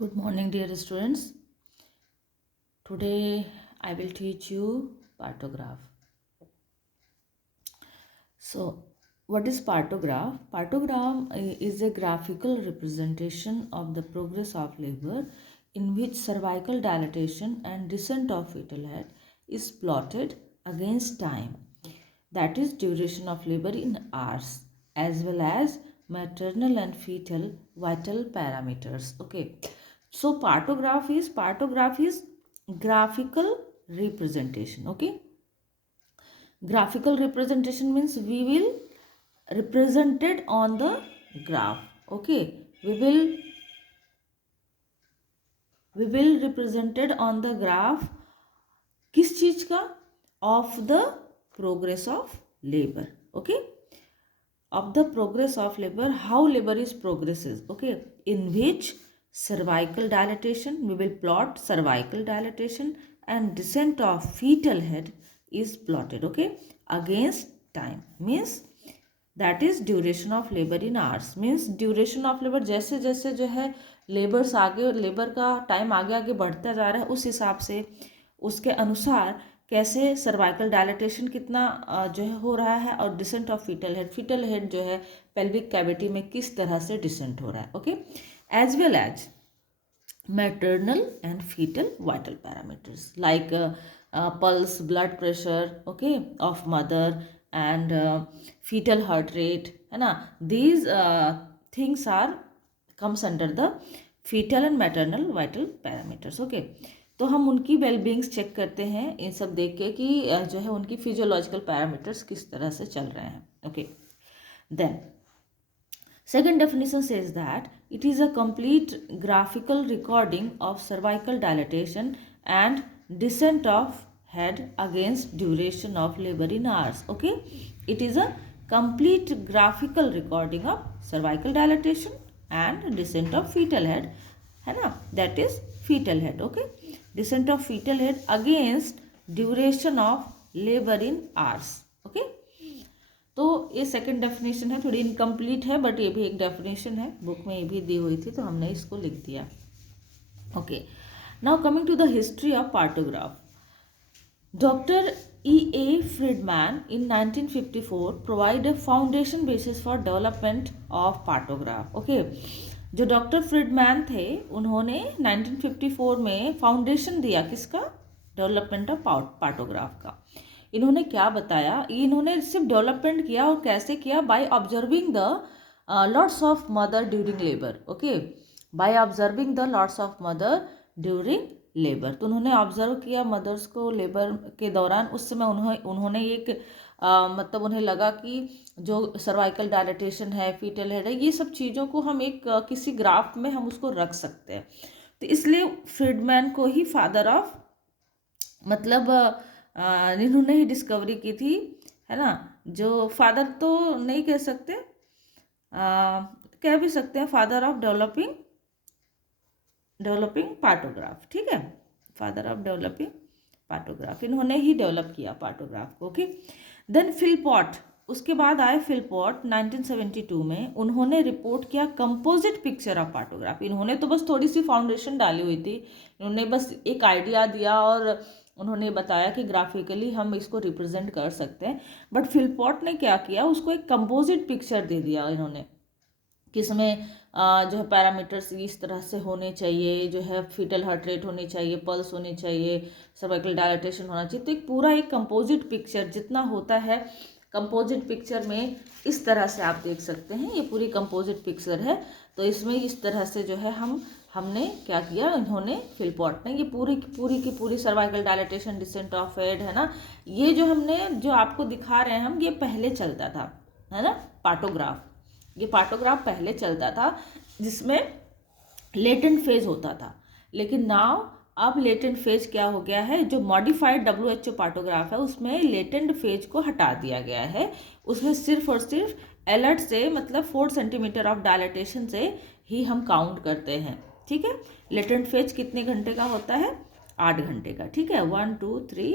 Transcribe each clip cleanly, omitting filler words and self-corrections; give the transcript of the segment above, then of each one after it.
Good morning, dear students. Today I will teach you partograph. So, what is partograph? Partograph is a graphical representation of the progress of labor in which cervical dilatation and descent of fetal head is plotted against time. That is duration of labor in hours as well as maternal and fetal vital parameters. Okay. So partograph is graphical representation. Okay. Graphical representation means we will represent it on the graph. Okay. We will represent it on the graph किस चीज का? Of the progress of labor. Okay. Of the progress of labor, how labor is progresses. Okay. In which cervical dilatation, we will plot cervical dilatation and descent of fetal head is plotted. Okay. Against time means that is duration of labour in hours means duration of labour जैसे जैसे जो है labour का time आगे आगे बढ़ता जा रहा है उस हिसाब से उसके अनुसार कैसे सर्वाइकल डायलेटेशन कितना जो है हो रहा है और डिसेंट ऑफ फीटल हेड जो है पेल्विक कैविटी में किस तरह से डिसेंट हो रहा है. Okay. As well as maternal and fetal vital parameters like pulse, blood pressure, okay, of mother and fetal heart rate है ना. These things are comes under the fetal and maternal vital parameters. Okay. तो हम उनकी वेलबींग्स check करते हैं इन सब देख के कि जो है उनकी फिजियोलॉजिकल पैरामीटर्स किस तरह से चल रहे हैं. Okay. Then second definition says that it is a complete graphical recording of cervical dilatation and descent of head against duration of labor in hours. Okay. It is a complete graphical recording of cervical dilatation and descent of fetal head. है ना. That is fetal head. Okay. Descent of fetal head against duration of labor in hours. Okay. तो ये second definition है, थोड़ी incomplete है but ये भी एक डेफिनेशन है, बुक में ये भी दी हुई थी तो हमने इसको लिख दिया. Okay. Now coming to the history of partograph. Doctor E.A. Friedman in 1954 provide a foundation basis for development of partograph. Okay. जो डॉक्टर फ्रीडमैन थे उन्होंने 1954 में फाउंडेशन दिया किसका? डेवलपमेंट ऑफ पार्टोग्राफ का. इन्होंने क्या बताया? इन्होंने सिर्फ डेवलपमेंट किया और कैसे किया? By observing the lots of mother during labour. Okay. By observing the lots of mother during labour. तो उन्होंने ऑब्जर्व किया मदर्स को लेबर के दौरान. उस समय उन्होंने एक मतलब उन्हें लगा कि जो सर्वाइकल डायलेटेशन है, फीटल हेड है, ये सब चीज़ों को हम एक किसी ग्राफ में हम उसको रख सकते हैं. तो इसलिए फ्रीडमैन को ही फादर ऑफ मतलब इन्होंने ही डिस्कवरी की थी, है ना. जो फादर तो नहीं कह सकते, कह भी सकते हैं फादर ऑफ डेवलपिंग पार्टोग्राफ. ठीक है. फादर ऑफ डेवलपिंग पार्टोग्राफ, इन्होंने ही डेवलप किया पार्टोग्राफ को. ओके. देन फिलपॉट, उसके बाद आए फिलपॉट 1972 में. उन्होंने रिपोर्ट किया कंपोजिट पिक्चर ऑफ पार्टोग्राफ. इन्होंने तो बस थोड़ी सी फाउंडेशन डाली हुई थी, इन्होंने बस एक आइडिया दिया और उन्होंने बताया कि ग्राफिकली हम इसको रिप्रेजेंट कर सकते हैं. बट फिलपॉट ने क्या किया, उसको एक कंपोजिट पिक्चर दे दिया इन्होंने, किसमें जो है पैरामीटर्स इस तरह से होने चाहिए, जो है फीटल हार्ट रेट होनी चाहिए, पल्स होनी चाहिए, सर्वाइकल डायलेटेशन होना चाहिए. तो एक पूरा एक कंपोजिट पिक्चर जितना होता है कंपोजिट पिक्चर में इस तरह से आप देख सकते हैं. ये पूरी कंपोजिट पिक्चर है. तो इसमें इस तरह से जो है हमने क्या किया, इन्होंने फिलपॉट ने ये पूरी की पूरी cervical dilatation, decent of head, है ना, ये जो हमने जो आपको दिखा रहे हैं हम, ये पहले चलता था, है ना, पार्टोग्राफ. ये पार्टोग्राफ पहले चलता था जिसमें लेटेंट फेज होता था. लेकिन नाउ अब लेटेंट फेज क्या हो गया है, जो मॉडिफाइड WHO पार्टोग्राफ है उसमें लेटेंट फेज को हटा दिया गया है. उसमें सिर्फ और सिर्फ अलर्ट से मतलब 4 सेंटीमीटर ऑफ डायलेटेशन से ही हम काउंट करते हैं. ठीक है. लेटेंट फेज कितने घंटे का होता है? 8 घंटे का. ठीक है. 1 2 3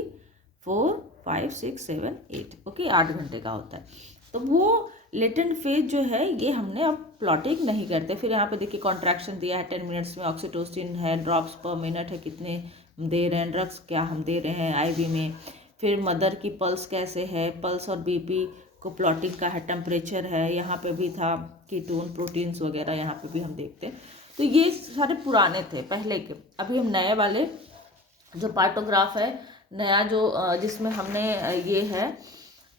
4 5 6 7 8. ओके. 8 घंटे का होता है. तो वो लेटेंट फेज जो है ये हमने अब प्लॉटिंग नहीं करते। फिर यहाँ पे देखिए कॉन्ट्रैक्शन दिया है 10 मिनट्स में, ऑक्सीटोसिन है, ड्रॉप्स पर मिनट है कितने दे रहे हैं, ड्रग्स क्या हम दे रहे हैं आईवी में। फिर मदर की पल्स कैसे है, पल्स और बीपी को प्लॉटिंग का है, टेम्परेचर है, यहाँ पे भी था कीटोन प्रोटीन्स वगैरह यहाँ पे भी हम देखते हैं। तो ये सारे पुराने थे पहले के। अभी हम नए वाले जो पार्टोग्राफ है नया जो जिसमें हमने ये है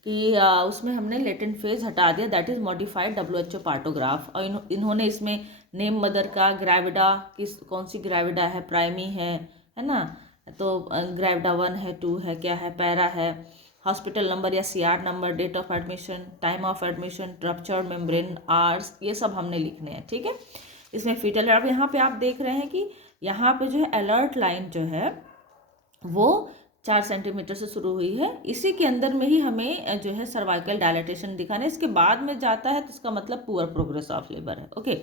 कि उसमें हमने लेटेंट फेज हटा दिया, that is modified WHO partograph. और इन्होंने इसमें नेम मदर का, ग्रेविडा किस कौन सी ग्रेविडा है, प्राइमी है ना, तो ग्रेविडा 1 है, 2 है, क्या है, पैरा है, हॉस्पिटल नंबर या CR number, date of admission, time of admission, ruptured membrane, hours, ये सब हमने लिखने हैं, ठीक है। इसमें फीटल। अब यहाँ पे आप देख रहे हैं कि यहाँ पे जो है अलर्ट लाइन जो है वो 4 सेंटीमीटर से शुरू हुई है। इसी के अंदर में ही हमें जो है सर्वाइकल डायलेटेशन दिखाना है। इसके बाद में जाता है तो इसका मतलब पुअर प्रोग्रेस ऑफ लेबर है। ओके,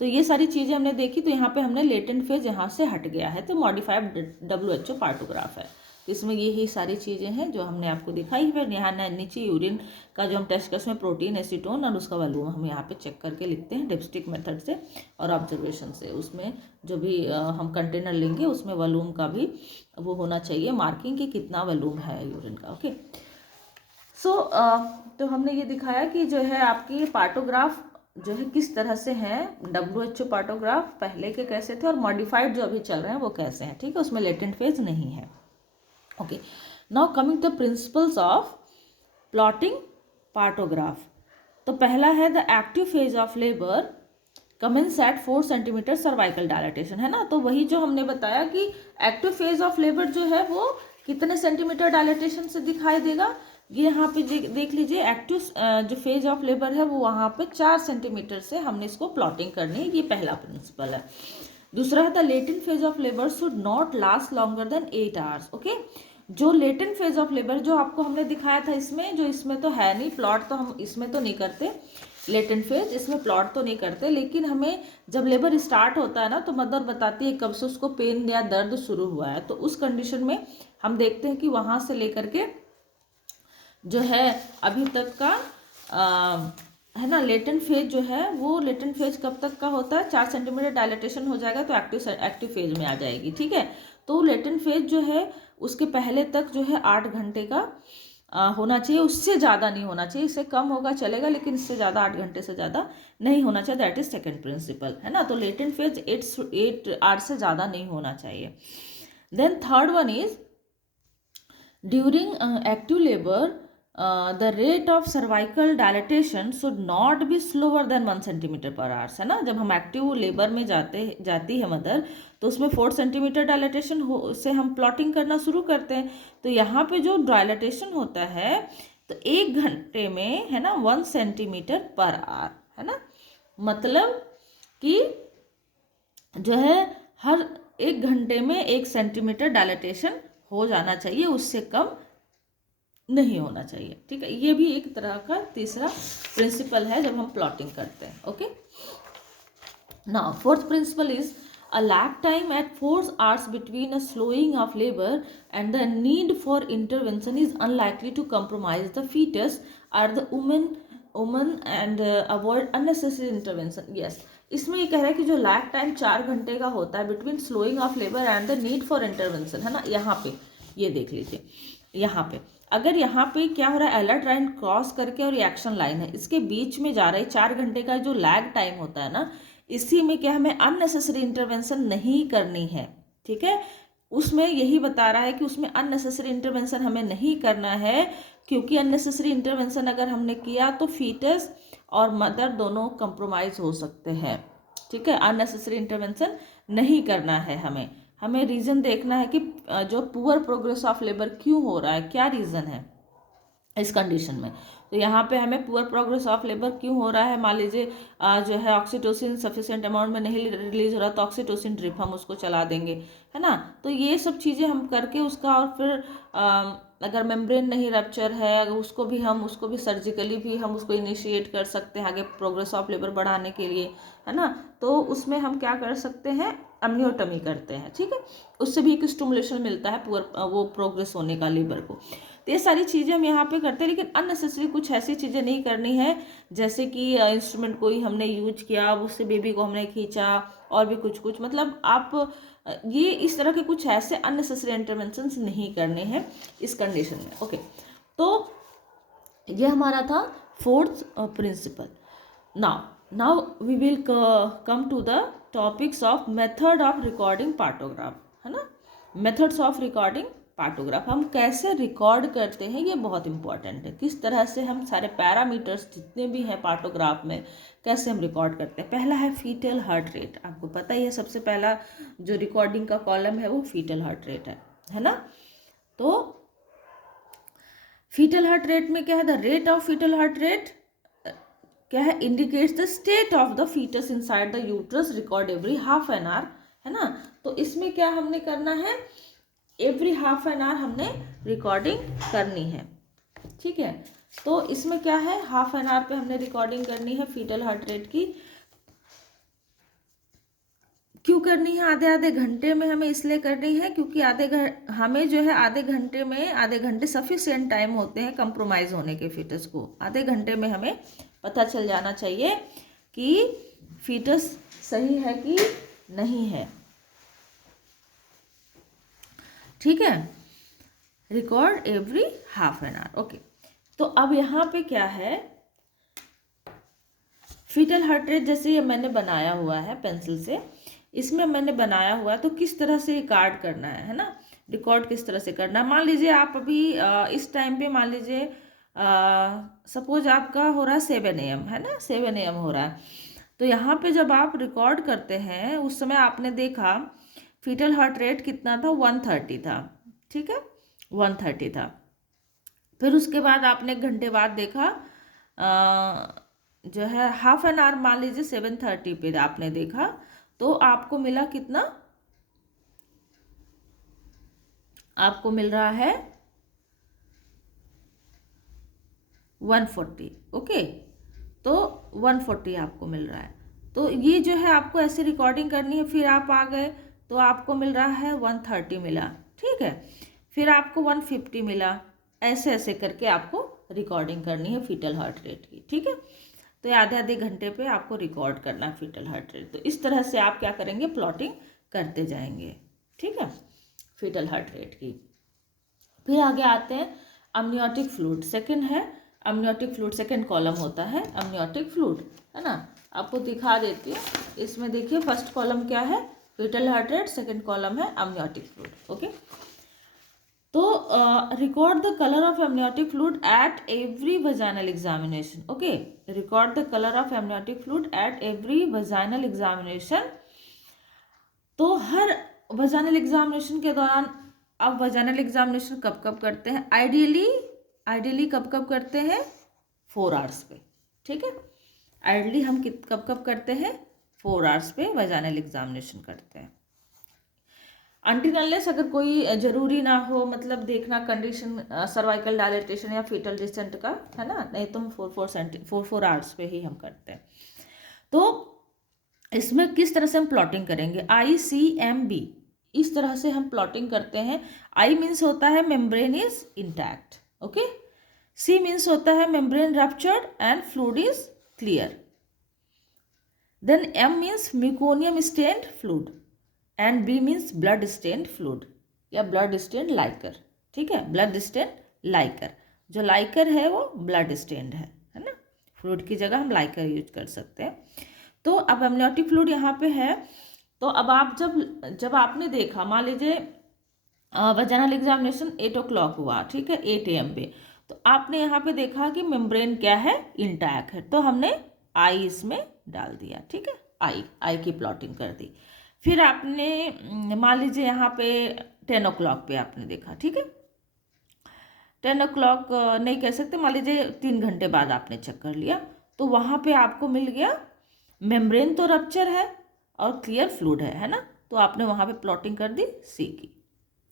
तो ये सारी चीज़ें हमने देखी। तो यहाँ पे हमने लेटेंट फेज यहाँ से हट गया है, तो मॉडिफाइड WHO पार्टोग्राफ है। तो इसमें यही सारी चीज़ें हैं जो हमने आपको दिखाई। फिर यहाँ नीचे यूरिन का जो हम टेस्ट कर उसमें प्रोटीन, एसीटोन और उसका वॉल्यूम हम यहाँ पे चेक करके लिखते हैं डिप्स्टिक मेथड से और ऑब्जर्वेशन से। उसमें जो भी हम कंटेनर लेंगे उसमें वॉल्यूम का भी वो होना चाहिए मार्किंग कि कितना वॉल्यूम है यूरिन का। ओके, सो तो हमने ये दिखाया कि जो है आपकी पार्टोग्राफ जो है किस तरह से हैं। WHO पार्टोग्राफ पहले के कैसे थे और मॉडिफाइड जो अभी चल रहे हैं वो कैसे हैं, ठीक है, उसमें लेटेंट फेज नहीं है। Okay, now coming to principles of plotting partograph. तो पहला है the active phase of labour commences at 4 centimetre cervical dilatation, है ना। तो वही जो हमने बताया कि एक्टिव फेज ऑफ लेबर जो है वो कितने सेंटीमीटर डायलेटेशन से दिखाई देगा। ये यहाँ पे देख लीजिए, एक्टिव जो फेज ऑफ लेबर है वो वहाँ पे 4 सेंटीमीटर से हमने इसको प्लॉटिंग करनी है। ये पहला प्रिंसिपल है। दूसरा है the latent phase of labour should not last longer than 8 hours. Okay, जो लेटेंट फेज ऑफ लेबर जो आपको हमने दिखाया था इसमें, जो इसमें तो है नहीं प्लॉट, तो हम इसमें तो नहीं करते लेटेंट फेज, इसमें प्लॉट तो नहीं करते, लेकिन हमें जब लेबर स्टार्ट होता है ना तो मदर बताती है कब से उसको पेन या दर्द शुरू हुआ है। तो उस कंडीशन में हम देखते हैं कि वहाँ से लेकर के जो है अभी तक का है ना लेटेंट फेज जो है वो लेटेंट फेज कब तक का होता है, 4 सेंटीमीटर डायलेटेशन हो जाएगा तो एक्टिव फेज में आ जाएगी, ठीक है। तो लेटेंट फेज जो है उसके पहले तक जो है 8 घंटे का होना चाहिए, उससे ज़्यादा नहीं होना चाहिए। इससे कम होगा चलेगा लेकिन इससे ज़्यादा 8 घंटे से ज़्यादा नहीं होना चाहिए। दैट इज सेकेंड प्रिंसिपल, है ना। तो लेटेंट फेज 8 आवर्स से ज़्यादा नहीं होना चाहिए। Then third one is during active labour the rate of cervical dilatation should not be slower than 1 centimetre per hours, है ना। जब हम एक्टिव लेबर में जाती है मदर तो उसमें 4 सेंटीमीटर डायलेटेशन से हम प्लॉटिंग करना शुरू करते हैं। तो यहाँ पे जो डायलेटेशन होता है तो 1 घंटे में, है ना, 1 सेंटीमीटर पर आवर, है ना। मतलब कि जो है हर 1 घंटे में 1 सेंटीमीटर डायलेटेशन हो जाना चाहिए, उससे कम नहीं होना चाहिए, ठीक है। ये भी एक तरह का तीसरा प्रिंसिपल है जब हम प्लॉटिंग करते हैं। Okay, now fourth principle is a lag time at 4 hours between a slowing of labor and the need for intervention is unlikely to compromise the fetus or the woman and avoid unnecessary intervention. Yes, इसमें ये कह रहा है कि जो lag time 4 घंटे का होता है between slowing of labour and the need for intervention, है ना। यहाँ पे ये देख लीजिए, यहाँ पे अगर यहाँ पे क्या हो रहा है, अलर्ट लाइन क्रॉस करके और रिएक्शन लाइन है, इसके बीच में जा रही 4 घंटे का जो लैग टाइम होता है ना, इसी में क्या हमें अननेसेसरी इंटरवेंशन नहीं करनी है, ठीक है। उसमें यही बता रहा है कि उसमें अननेसेसरी इंटरवेंशन हमें नहीं करना है, क्योंकि अननेसेसरी इंटरवेंशन अगर हमने किया तो फीटस और मदर दोनों कंप्रोमाइज हो सकते हैं, ठीक है। अननेसेसरी इंटरवेंशन नहीं करना है हमें रीज़न देखना है कि जो पुअर प्रोग्रेस ऑफ लेबर क्यों हो रहा है, क्या रीज़न है इस कंडीशन में। तो यहाँ पे हमें पुअर प्रोग्रेस ऑफ लेबर क्यों हो रहा है, मान लीजिए जो है ऑक्सीटोसिन सफिशिएंट अमाउंट में नहीं रिलीज हो रहा तो ऑक्सीटोसिन ड्रिप हम उसको चला देंगे, है ना। तो ये सब चीज़ें हम करके उसका, और फिर अगर मेम्ब्रेन नहीं रप्चर है अगर उसको भी सर्जिकली भी हम उसको इनिशिएट कर सकते हैं आगे प्रोग्रेस ऑफ लेबर बढ़ाने के लिए, है ना। तो उसमें हम क्या कर सकते हैं, अम्नियोटमी करते हैं, ठीक है। उससे भी एक स्टिमुलेशन मिलता है पुअर वो प्रोग्रेस होने का लेबर को। तो ये सारी चीज़ें हम यहाँ पे करते हैं, लेकिन अननेसेसरी कुछ ऐसी चीज़ें नहीं करनी है, जैसे कि इंस्ट्रूमेंट कोई हमने यूज किया, उससे बेबी को हमने खींचा और भी कुछ मतलब आप ये इस तरह के कुछ ऐसे अननेसेसरी इंटरवेंशंस नहीं करने हैं इस कंडीशन में। ओके, तो ये हमारा था fourth principle. Now we will come to the topics of method of recording partograph, है ना। मेथड्स ऑफ रिकॉर्डिंग पार्टोग्राफ, हम कैसे रिकॉर्ड करते हैं ये बहुत इंपॉर्टेंट है। किस तरह से हम सारे पैरामीटर्स जितने भी हैं पार्टोग्राफ में कैसे हम रिकॉर्ड करते हैं। पहला है फीटल हार्ट रेट, आपको पता ही है सबसे पहला जो रिकॉर्डिंग का कॉलम है वो फीटल हार्ट रेट है ना। तो फीटल हार्ट रेट में क्या है, the rate of fetal heart rate क्या है, indicates the state of the fetus inside the uterus, record every half an hour, है ना। तो इसमें क्या हमने करना है, एवरी हाफ एन आवर हमने रिकॉर्डिंग करनी है, ठीक है। तो इसमें क्या है, हाफ एन आवर पे हमने रिकॉर्डिंग करनी है फीटल हार्ट रेट की। क्यों करनी है आधे आधे घंटे में, हमें इसलिए करनी है क्योंकि हमें जो है आधे घंटे सफिशिएंट टाइम होते हैं कंप्रोमाइज़ होने के फीटस को। आधे घंटे में हमें पता चल जाना चाहिए कि फीटस सही है कि नहीं है, ठीक है। Record every half an our, okay. तो अब यहाँ पे क्या है, फीटल हार्ट रेट जैसे ये मैंने बनाया हुआ है पेंसिल से, इसमें मैंने बनाया हुआ है, तो किस तरह से रिकॉर्ड करना है ना, रिकॉर्ड किस तरह से करना है। मान लीजिए आप अभी इस टाइम पे मान लीजिए सपोज आपका हो रहा है 7 AM, है ना, 7 AM हो रहा है। तो यहाँ पे जब आप रिकॉर्ड करते हैं उस समय आपने देखा फीटल हार्ट रेट कितना था, 130 था, ठीक है, 130 था। फिर उसके बाद आपने एक घंटे बाद देखा जो है हाफ एन आवर, मान लीजिए 7:30 पे आपने देखा, तो आपको मिला कितना, आपको मिल रहा है 140, ओके। तो 140 आपको मिल रहा है। तो ये जो है आपको ऐसे रिकॉर्डिंग करनी है। फिर आप आ गए तो आपको मिल रहा है 130 मिला, ठीक है। फिर आपको 150 मिला, ऐसे ऐसे करके आपको रिकॉर्डिंग करनी है फीटल हार्ट रेट की, ठीक है। तो ये आधे आधे घंटे पे आपको रिकॉर्ड करना है फीटल हार्ट रेट। तो इस तरह से आप क्या करेंगे, प्लॉटिंग करते जाएंगे, ठीक है, फीटल हार्ट रेट की। फिर आगे आते हैं अमनियोटिक फ्लूइड, सेकंड है अमनियोटिक फ्लूइड, सेकंड कॉलम होता है अमनियोटिक फ्लूइड, है ना। आपको दिखा देती हूँ, इसमें देखिए फर्स्ट कॉलम क्या है, fetal heart rate, second column है अमनियोटिक फ्लूइड, ओके। तो record the colour of amniotic fluid at every vaginal examination, okay. Record the colour of amniotic fluid at every vaginal examination. तो हर vaginal examination के दौरान, अब vaginal examination कब कब करते हैं, आइडियली कब कब करते हैं, 4 आवर्स पे, ठीक है। आइडियली हम कब कब करते हैं, 4 आवर्स पे वजाइनल एग्जामिनेशन करते हैं। अनटिल अनलेस अगर कोई जरूरी ना हो, मतलब देखना कंडीशन सर्वाइकल डायलेटेशन या फीटल डिसेंट का, है ना, नहीं तो हम 4 आवर्स पे ही हम करते हैं। तो इसमें किस तरह से हम प्लॉटिंग करेंगे, ICMB, इस तरह से हम प्लॉटिंग करते हैं। I मीन्स होता है membrane is intact, okay. C means होता है membrane ruptured and fluid is clear. Then M means meconium stained fluid and B means blood stained fluid या ब्लड स्टेन्ड लाइकर, ठीक है, ब्लड स्टेन्ड लाइकर। जो liquor है वो blood stained है ना, फ्लूइड की जगह हम लाइकर यूज कर सकते हैं। तो अब एमनियोटिक फ्लूइड यहाँ पे है। तो अब आप जब आपने देखा, मान लीजिए वजाइनल एग्जामिनेशन 8 o'clock हुआ, ठीक है, 8 AM पे, तो आपने यहाँ पे देखा कि मेम्ब्रेन क्या है, इंटैक्ट है, तो हमने I इसमें डाल दिया, ठीक है, आई की प्लॉटिंग कर दी। फिर आपने मान लीजिए यहाँ पे 10 o'clock पे आपने देखा, ठीक है, 10 o'clock नहीं कह सकते, मान लीजिए 3 घंटे बाद आपने चेक कर लिया, तो वहाँ पे आपको मिल गया मेम्ब्रेन तो रप्चर है और क्लियर फ्लूइड है ना, तो आपने वहाँ पे प्लॉटिंग कर दी C की,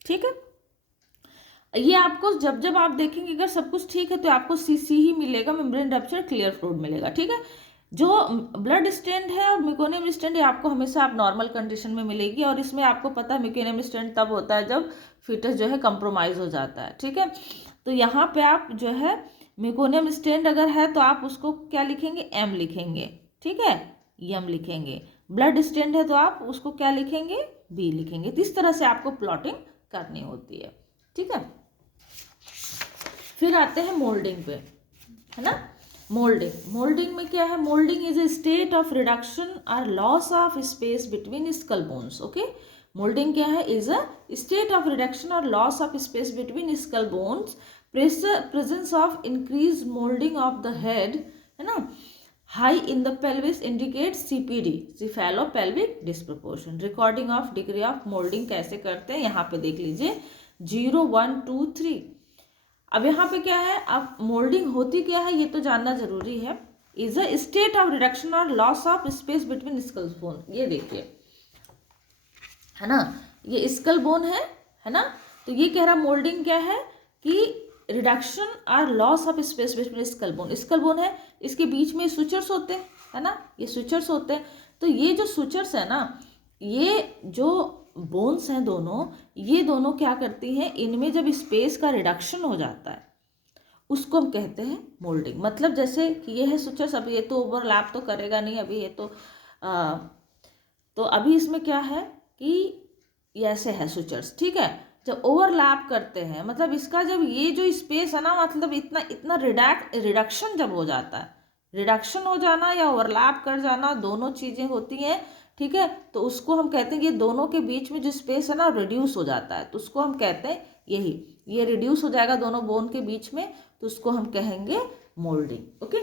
ठीक है। ये आपको जब आप देखेंगे अगर सब कुछ ठीक है तो आपको CC ही मिलेगा, मेम्ब्रेन रप्चर क्लियर फ्लूइड मिलेगा, ठीक है। जो ब्लड स्टेंट है और मेकोनियम स्टेंट ये आपको हमेशा आप नॉर्मल कंडीशन में मिलेगी, और इसमें आपको पता है मेकोनियम स्टेंट तब होता है जब फीटस जो है कंप्रोमाइज हो जाता है, ठीक है। तो यहाँ पे आप जो है मेकोनियम स्टेंट अगर है तो आप उसको क्या लिखेंगे, एम लिखेंगे, ठीक है, एम लिखेंगे। ब्लड स्टेंट है तो आप उसको क्या लिखेंगे, बी लिखेंगे। तो इस तरह से आपको प्लॉटिंग करनी होती है, ठीक है। फिर आते हैं मोल्डिंग पे, है ना। मोल्डिंग में क्या है, moulding is a state of reduction और loss of space between skull bones. Okay, moulding क्या है, is a state of reduction और loss of space between skull bones, presence of increase moulding of the head, है ना। High in the pelvis indicate CPD, cephalopelvic disproportion. Recording of degree of moulding कैसे करते हैं, यहाँ पे देख लीजिए 0, 1, 2, 3। अब यहाँ पे क्या है, अब मोल्डिंग होती क्या है ये तो जानना जरूरी है। Is a state of reduction और loss of space between skull bone. ये देखिए, है ना, ये स्कल बोन है ना। तो ये कह रहा मोल्डिंग क्या है कि रिडक्शन और loss of space between skull bone. Skull bone है, इसके बीच में सुचर्स होते हैं, है ना, ये सुचर्स होते हैं। तो ये जो सुचर्स है ना, ये जो बोन्स हैं दोनों, ये दोनों क्या करती हैं, इनमें जब स्पेस का रिडक्शन हो जाता है उसको हम कहते हैं मोल्डिंग। मतलब जैसे कि ये है सुचर्स, अभी ये तो ओवरलैप तो करेगा नहीं, अभी ये तो अभी इसमें क्या है कि ये ऐसे है सुचर्स, ठीक है। जब ओवरलैप करते हैं मतलब इसका जब ये जो स्पेस है ना, मतलब इतना इतना रिडक्शन जब हो जाता है, रिडक्शन हो जाना या ओवरलैप कर जाना दोनों चीज़ें होती हैं, ठीक है। तो उसको हम कहते हैं, ये दोनों के बीच में जो स्पेस है ना रिड्यूस हो जाता है, तो उसको हम कहते हैं यही, ये रिड्यूस हो जाएगा दोनों बोन के बीच में, तो उसको हम कहेंगे मोल्डिंग। ओके,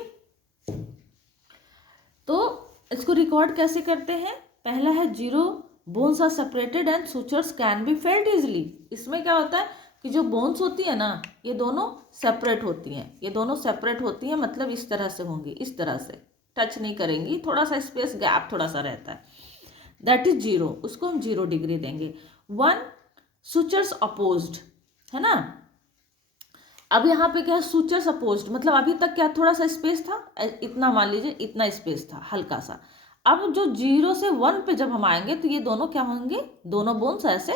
तो इसको रिकॉर्ड कैसे करते हैं, पहला है 0, bones are separated and sutures can be felt easily. इसमें क्या होता है कि जो बोन्स होती है ना, ये दोनों सेपरेट होती हैं, ये दोनों सेपरेट होती हैं, मतलब इस तरह से होंगी, इस तरह से टच नहीं करेंगी, थोड़ा सा स्पेस गैप थोड़ा सा रहता है, दैट इज 0, उसको हम 0 डिग्री देंगे। 1, सुचर्स अपोज्ड, है ना। अब यहाँ पे क्या है, सुचर्स अपोज्ड, मतलब अभी तक क्या थोड़ा सा स्पेस था, इतना मान लीजिए, इतना स्पेस था हल्का सा। अब जो 0 से 1 पे जब हम आएंगे तो ये दोनों क्या होंगे, दोनों बोन्स ऐसे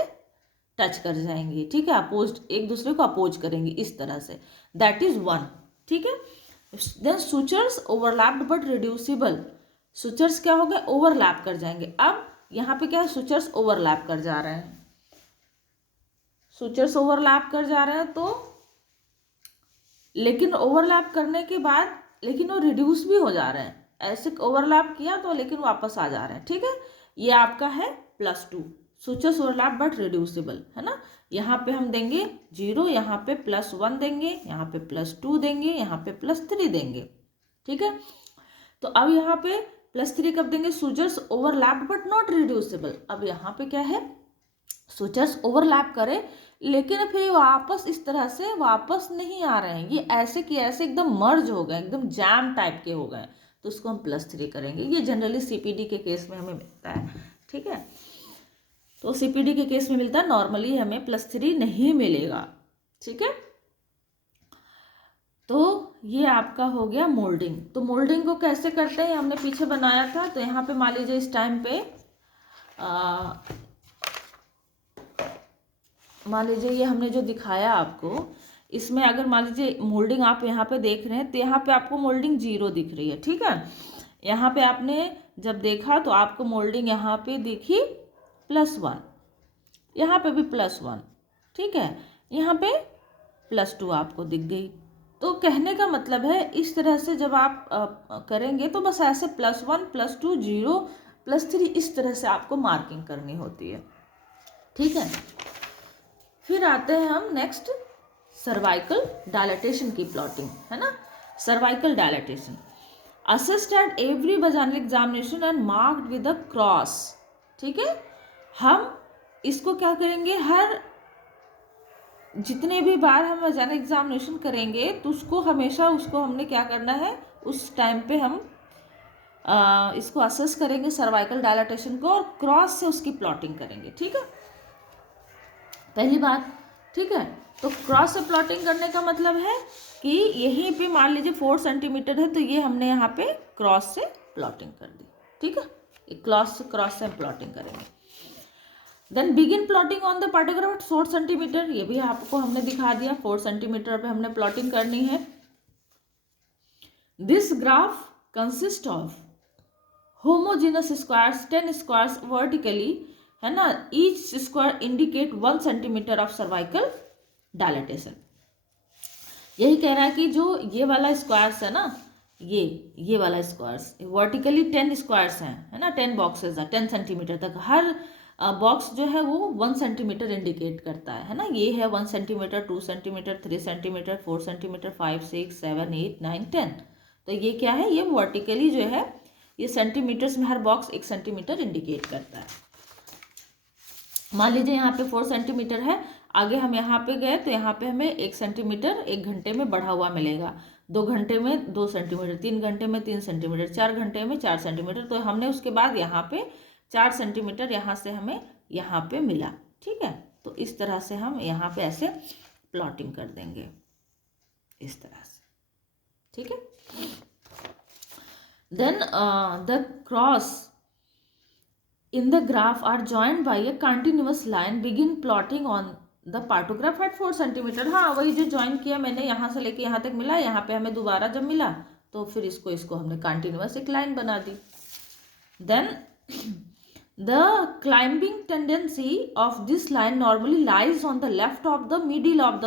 टच कर जाएंगे, ठीक है, अपोज्ड, एक दूसरे को अपोज करेंगे इस तरह से, दैट इज 1, ठीक है। Then sutures overlapped but reducible, sutures क्या हो गए, ओवरलैप कर जाएंगे। अब यहाँ पे क्या है, सुचर्स ओवरलैप कर जा रहे हैं, सुचर्स ओवरलैप कर जा रहे हैं, तो लेकिन ओवरलैप करने के बाद लेकिन वो रिड्यूस भी हो जा रहे हैं, ऐसे ओवरलैप किया तो लेकिन वापस आ जा रहे हैं, ठीक है। ये आपका है +2, सुचर्स ओवरलैप बट रिड्यूसिबल, है ना। यहाँ पे हम देंगे 0, यहाँ पे +1 देंगे, यहाँ पे +2 देंगे, यहाँ पे +3 देंगे, ठीक है। तो अब यहाँ पे +3 कब देंगे, sutures overlap but not reducible. अब यहाँ पे क्या है, सुचर्स ओवरलैप करे लेकिन फिर वापस इस तरह से वापस नहीं आ रहे हैं, ये ऐसे कि ऐसे एकदम मर्ज हो गए, एकदम जैम टाइप के हो गए, तो उसको हम +3 करेंगे। ये जनरली सीपीडी के केस में हमें मिलता है, ठीक है। तो सीपीडी के केस में मिलता है, नॉर्मली हमें +3 नहीं मिलेगा, ठीक है। तो ये आपका हो गया मोल्डिंग। तो मोल्डिंग को कैसे करते हैं हमने पीछे बनाया था, तो यहाँ पे मान लीजिए इस टाइम पे मान लीजिए ये हमने जो दिखाया आपको, इसमें अगर मान लीजिए मोल्डिंग आप यहाँ पे देख रहे हैं, तो यहाँ पे आपको मोल्डिंग 0 दिख रही है, ठीक है। यहाँ पे आपने जब देखा तो आपको मोल्डिंग यहाँ पे दिखी +1, यहाँ पे भी +1, ठीक है, यहाँ पे +2 आपको दिख गई। तो कहने का मतलब है इस तरह से जब आप करेंगे तो बस ऐसे +1, +2, 0, +3 इस तरह से आपको मार्किंग करनी होती है, ठीक है। फिर आते हैं हम नेक्स्ट सर्वाइकल डायलेटेशन की प्लॉटिंग, है ना। Cervical dilatation assessed eight every vaginal examination and marked with a cross, ठीक है। हम इसको क्या करेंगे, हर जितने भी बार हम वजाइनल एग्जामिनेशन करेंगे तो उसको हमेशा उसको हमने क्या करना है, उस टाइम पे हम इसको असेस करेंगे सर्वाइकल डायलेटेशन को, और क्रॉस से उसकी प्लॉटिंग करेंगे, ठीक है। पहली बात ठीक है। तो क्रॉस से प्लॉटिंग करने का मतलब है कि यहीं पे मान लीजिए 4 सेंटीमीटर है तो ये हमने यहाँ पे क्रॉस से प्लॉटिंग कर दी, ठीक है। क्रॉस से हम प्लॉटिंग करेंगे। Then begin plotting on the partograph at 4 centimetre, ये भी आपको हमने दिखा दिया, 4 सेंटीमीटर पे हमने प्लॉटिंग करनी है। This graph consist of homogeneous squares, 10 squares vertically, है ना, each square indicate 1 centimetre of cervical dilatation. यही कह रहा है कि जो ये वाला स्क्वायर्स है ना, ये वाला स्क्वायर्स वर्टिकली 10 स्क्वायर्स हैं, है ना, 10 बॉक्सेस हैं 10 सेंटीमीटर तक, हर बॉक्स जो है वो 1 सेंटीमीटर इंडिकेट करता है ना। ये है 1 सेंटीमीटर, 2 सेंटीमीटर, 3 सेंटीमीटर, 4 सेंटीमीटर, 5, 6, 7, 8, 9, 10। तो ये क्या है, ये वर्टिकली जो है ये सेंटीमीटर्स में हर बॉक्स 1 सेंटीमीटर इंडिकेट करता है। मान लीजिए यहाँ पे 4 सेंटीमीटर है, आगे हम यहाँ पे गए तो यहाँ पे हमें 1 सेंटीमीटर 1 घंटे में बढ़ा हुआ मिलेगा, 2 घंटे में 2 सेंटीमीटर, 3 घंटे में 3 सेंटीमीटर, 4 घंटे में 4 सेंटीमीटर। तो हमने उसके बाद यहाँ पे 4 सेंटीमीटर यहाँ से हमें यहाँ पे मिला, ठीक है। तो इस तरह से हम यहाँ पे ऐसे प्लॉटिंग कर देंगे, इस तरह से, ठीक है। Then the cross in the graph are joined by a continuous line, begin plotting on the partograph at 4 centimetre. हाँ, वही जो ज्वाइन किया मैंने, यहाँ से लेके यहाँ तक मिला, यहाँ पे हमें दोबारा जब मिला तो फिर इसको हमने कंटिन्यूअस एक लाइन बना दी। Then the climbing tendency of this line normally lies on the left of the middle of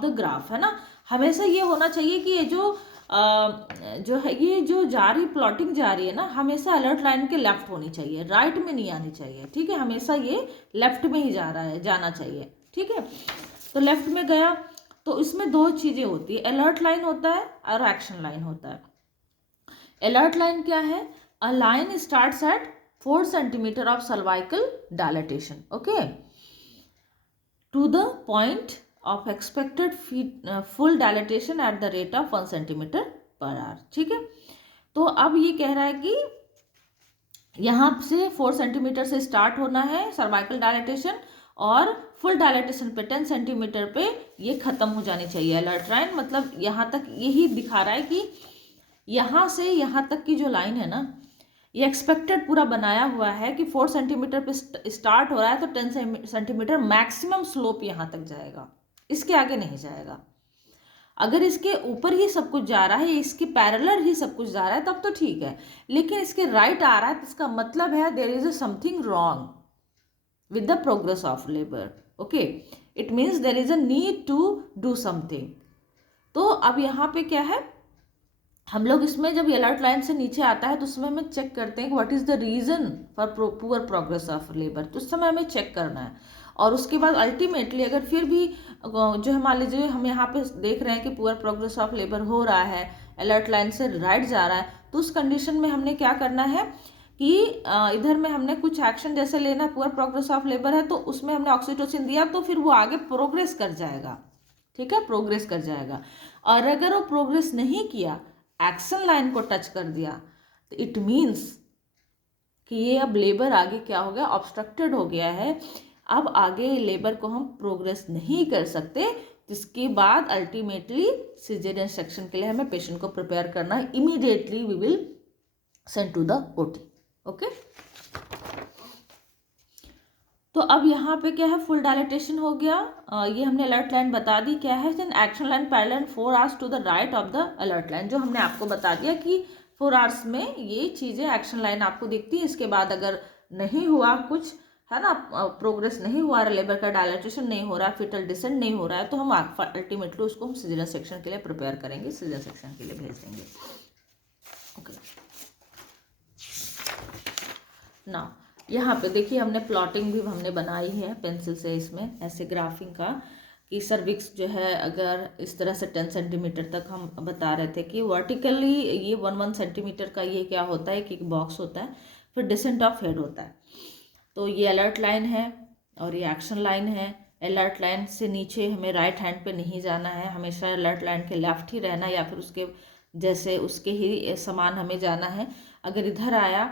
the graph, है ना। हमेशा ये होना चाहिए कि ये जो है ये जो प्लॉटिंग जा रही है ना, हमेशा अलर्ट लाइन के लेफ्ट होनी चाहिए, राइट में नहीं आनी चाहिए, ठीक है। हमेशा ये लेफ्ट में ही जाना चाहिए, ठीक है। तो लेफ्ट में गया तो इसमें 2 चीज़ें होती है, अलर्ट लाइन होता है और एक्शन लाइन होता है। अलर्ट लाइन क्या है, a line starts at 4 centimetre of cervical dilatation, okay, to the point of expected full dilatation at the rate of 1 centimetre per hour, ठीक है। तो अब ये कह रहा है कि यहाँ से 4 सेंटीमीटर से स्टार्ट होना है सर्वाइकल डायलेटेशन और फुल डायलेटेशन पे 10 सेंटीमीटर पे ये खत्म हो जानी चाहिए अलर्ट लाइन। मतलब यहाँ तक यही दिखा रहा है कि यहाँ से यहाँ तक की जो लाइन है ना, ये एक्सपेक्टेड पूरा बनाया हुआ है कि 4 सेंटीमीटर पे स्टार्ट हो रहा है तो 10 सेंटीमीटर मैक्सिमम स्लोप यहाँ तक जाएगा, इसके आगे नहीं जाएगा। अगर इसके ऊपर ही सब कुछ जा रहा है, इसके पैरेलल ही सब कुछ जा रहा है तब तो ठीक है, लेकिन इसके राइट आ रहा है तो इसका मतलब है there is a something wrong with the progress of labour, okay, it means there is a need to do something. तो अब यहाँ पे क्या है, हम लोग इसमें जब अलर्ट लाइन से नीचे आता है तो उसमें हमें चेक करते हैं कि what is the reason for poor progress of labour, तो उस समय हमें चेक करना है। और उसके बाद अल्टीमेटली अगर फिर भी जो है मान लीजिए हम यहाँ पे देख रहे हैं कि पुअर प्रोग्रेस ऑफ लेबर हो रहा है, अलर्ट लाइन से राइट जा रहा है, तो उस कंडीशन में हमने क्या करना है कि इधर में हमने कुछ एक्शन जैसे लेना, पुअर प्रोग्रेस ऑफ लेबर है तो उसमें हमने ऑक्सीटोसिन दिया तो फिर वो आगे प्रोग्रेस कर जाएगा, ठीक है, प्रोग्रेस कर जाएगा। और अगर वो प्रोग्रेस नहीं किया, एक्शन लाइन को टच कर दिया, तो इट मीन्स कि ये अब लेबर आगे क्या हो गया, ऑब्स्ट्रक्टेड हो गया है, अब आगे लेबर को हम प्रोग्रेस नहीं कर सकते। इसके बाद अल्टीमेटली सिजेरियन सेक्शन के लिए हमें पेशेंट को प्रिपेयर करना है, immediately we will send to the OT, okay. तो अब यहाँ पे क्या है, फुल डायलेटेशन हो गया, ये हमने अलर्ट लाइन बता दी क्या है। Then action line parallel 4 hours to the right of the alert line, जो हमने आपको बता दिया कि 4 आवर्स में ये चीज़ें एक्शन लाइन आपको दिखती है। इसके बाद अगर नहीं हुआ कुछ, है ना, प्रोग्रेस नहीं हुआ, लेबर का डायलेटेशन नहीं हो रहा, फिटल डिसेंट नहीं हो रहा है, तो हम अल्टीमेटली उसको हम सिजेरियन सेक्शन के लिए प्रिपेयर करेंगे, सिजेरियन सेक्शन के लिए भेज देंगे, ओके। ना यहाँ पे देखिए हमने प्लॉटिंग भी हमने बनाई है पेंसिल से, इसमें ऐसे ग्राफिंग का कि सर्विक्स जो है अगर इस तरह से 10 सेंटीमीटर तक हम बता रहे थे कि वर्टिकली ये 1 सेंटीमीटर का ये क्या होता है कि एक बॉक्स होता है, फिर डिसेंट ऑफ हेड होता है। तो ये अलर्ट लाइन है और ये एक्शन लाइन है। अलर्ट लाइन से नीचे हमें राइट हैंड पे नहीं जाना है, हमेशा अलर्ट लाइन के लेफ्ट ही रहना या फिर उसके जैसे उसके ही समान हमें जाना है। अगर इधर आया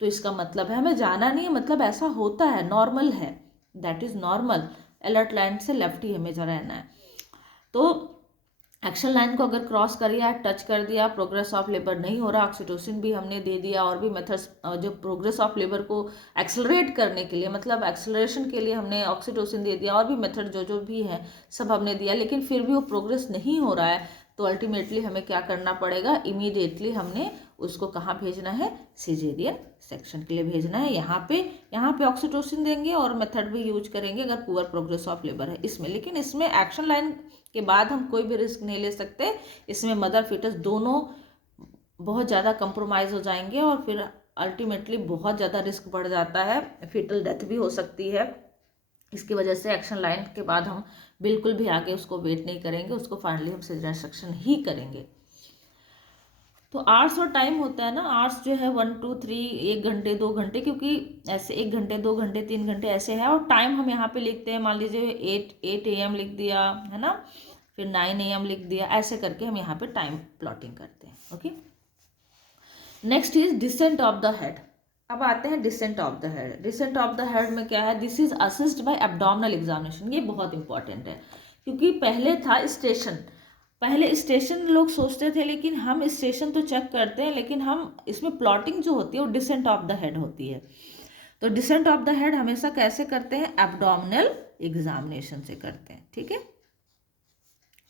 तो इसका मतलब है हमें जाना नहीं है, मतलब ऐसा होता है, नॉर्मल है, that is normal. Alert line से लेफ्ट ही हमें रहना है। तो एक्शन लाइन को अगर क्रॉस करिए, टच कर दिया, प्रोग्रेस ऑफ लेबर नहीं हो रहा, ऑक्सीटोसिन भी हमने दे दिया, और भी मेथड्स जो प्रोग्रेस ऑफ लेबर को एक्सेलरेट करने के लिए, मतलब एक्सेलरेशन के लिए हमने ऑक्सीटोसिन दे दिया, और भी मेथड जो जो भी है सब हमने दिया, लेकिन फिर भी वो प्रोग्रेस नहीं हो रहा है, तो अल्टीमेटली हमें क्या करना पड़ेगा, इमीडिएटली हमने उसको कहाँ भेजना है, सिजेरियन सेक्शन के लिए भेजना है। यहाँ पे ऑक्सीटोसिन देंगे और मेथड भी यूज करेंगे अगर पुअर प्रोग्रेस ऑफ लेबर है इसमें। लेकिन इसमें एक्शन लाइन के बाद हम कोई भी रिस्क नहीं ले सकते, इसमें मदर फीटस दोनों बहुत ज़्यादा कंप्रोमाइज़ हो जाएंगे और फिर अल्टीमेटली बहुत ज़्यादा रिस्क बढ़ जाता है, फीटल डेथ भी हो सकती है। इसकी वजह से एक्शन लाइन के बाद हम बिल्कुल भी आगे उसको वेट नहीं करेंगे, उसको फाइनली हम सिजेरियन सेक्शन ही करेंगे। तो आवर्स और टाइम होता है ना, आवर्स जो है 1 2 3, 1 घंटे 2 घंटे, क्योंकि ऐसे 1 घंटे 2 घंटे 3 घंटे ऐसे है। और टाइम हम यहाँ पे लिखते हैं, मान लीजिए 8 AM लिख दिया है ना, फिर 9 AM लिख दिया, ऐसे करके हम यहाँ पे टाइम प्लॉटिंग करते हैं। Okay, next is descent of the head. अब आते हैं descent of the head. Descent of the head में क्या है, this is assist by abdominal examination. ये बहुत इंपॉर्टेंट है, क्योंकि पहले स्टेशन लोग सोचते थे, लेकिन हम स्टेशन तो चेक करते हैं, लेकिन हम इसमें प्लॉटिंग जो होती है वो डिसेंट ऑफ द हेड होती है। तो डिसेंट ऑफ द हेड हमेशा कैसे करते हैं, एब्डोमिनल एग्जामिनेशन से करते हैं। ठीक है,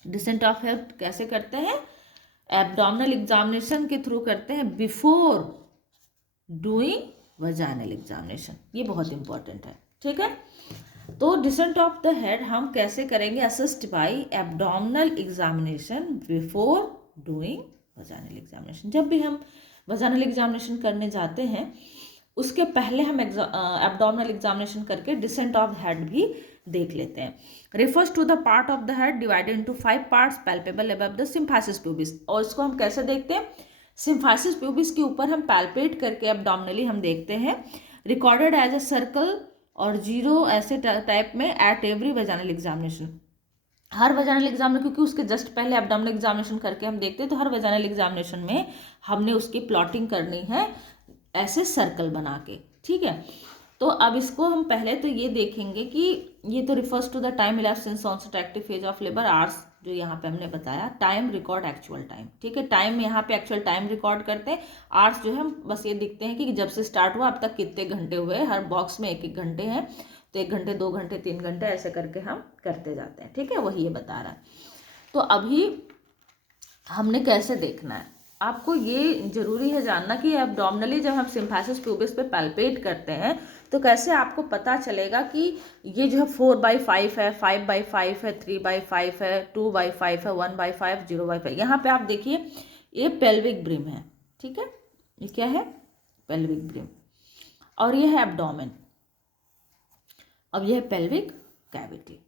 डिसेंट ऑफ हेड कैसे करते हैं, एब्डोमिनल एग्जामिनेशन के थ्रू करते हैं, बिफोर डूइंग वजाइनल एग्जामिनेशन। ये बहुत इंपॉर्टेंट है। ठीक है, तो डिसेंट ऑफ द हेड हम कैसे करेंगे, assist by abdominal examination before doing vaginal examination. जब भी हम वजाइनल एग्जामिनेशन करने जाते हैं उसके पहले हम एब्डोमिनल एग्जामिनेशन करके डिसेंट ऑफ हेड भी देख लेते हैं। Refers to the part of the head divided into 5 parts palpable above the symphysis pubis. और इसको हम कैसे देखते हैं, सिम्फाइसिस प्यूबिस के ऊपर हम पैल्पेट करके एब्डोमिनली हम देखते हैं, रिकॉर्डेड एज अ सर्कल और 0 ऐसे टाइप में एट एवरी वजाइनल एग्जामिनेशन। हर वजाइनल एग्जाम में, क्योंकि उसके जस्ट पहले एब्डोमिनल एग्जामिनेशन करके हम देखते हैं, तो हर वजाइनल एग्जामिनेशन में हमने उसकी प्लॉटिंग करनी है ऐसे सर्कल बना के। ठीक है, तो अब इसको हम पहले तो ये देखेंगे कि ये तो refers to the time elapsed since onset active phase of labour, hours जो यहाँ पे हमने बताया, टाइम रिकॉर्ड एक्चुअल टाइम। ठीक है, टाइम यहाँ पे एक्चुअल टाइम रिकॉर्ड करते हैं, आवर्स जो है हम बस ये दिखते हैं कि जब से स्टार्ट हुआ अब तक कितने घंटे हुए, हर बॉक्स में 1 1 घंटे हैं, तो 1 घंटे 2 घंटे 3 घंटे ऐसे करके हम करते जाते हैं। ठीक है, वही ये बता रहा है। तो अभी हमने कैसे देखना है, आपको ये जरूरी है जानना कि एब्डोमिनली जब हम सिम्फाइसिस प्यूबिस पे पैल्पेट करते हैं तो कैसे आपको पता चलेगा कि ये जो है 4/5 है, 5/5 है, 3/5 है, 2/5 है, 1/5, 0/5। यहाँ पे आप देखिए ये पेल्विक ब्रिम है। ठीक है, ये क्या है, पेल्विक ब्रिम, और ये है एब्डोमेन, अब यह है पेल्विक कैविटी।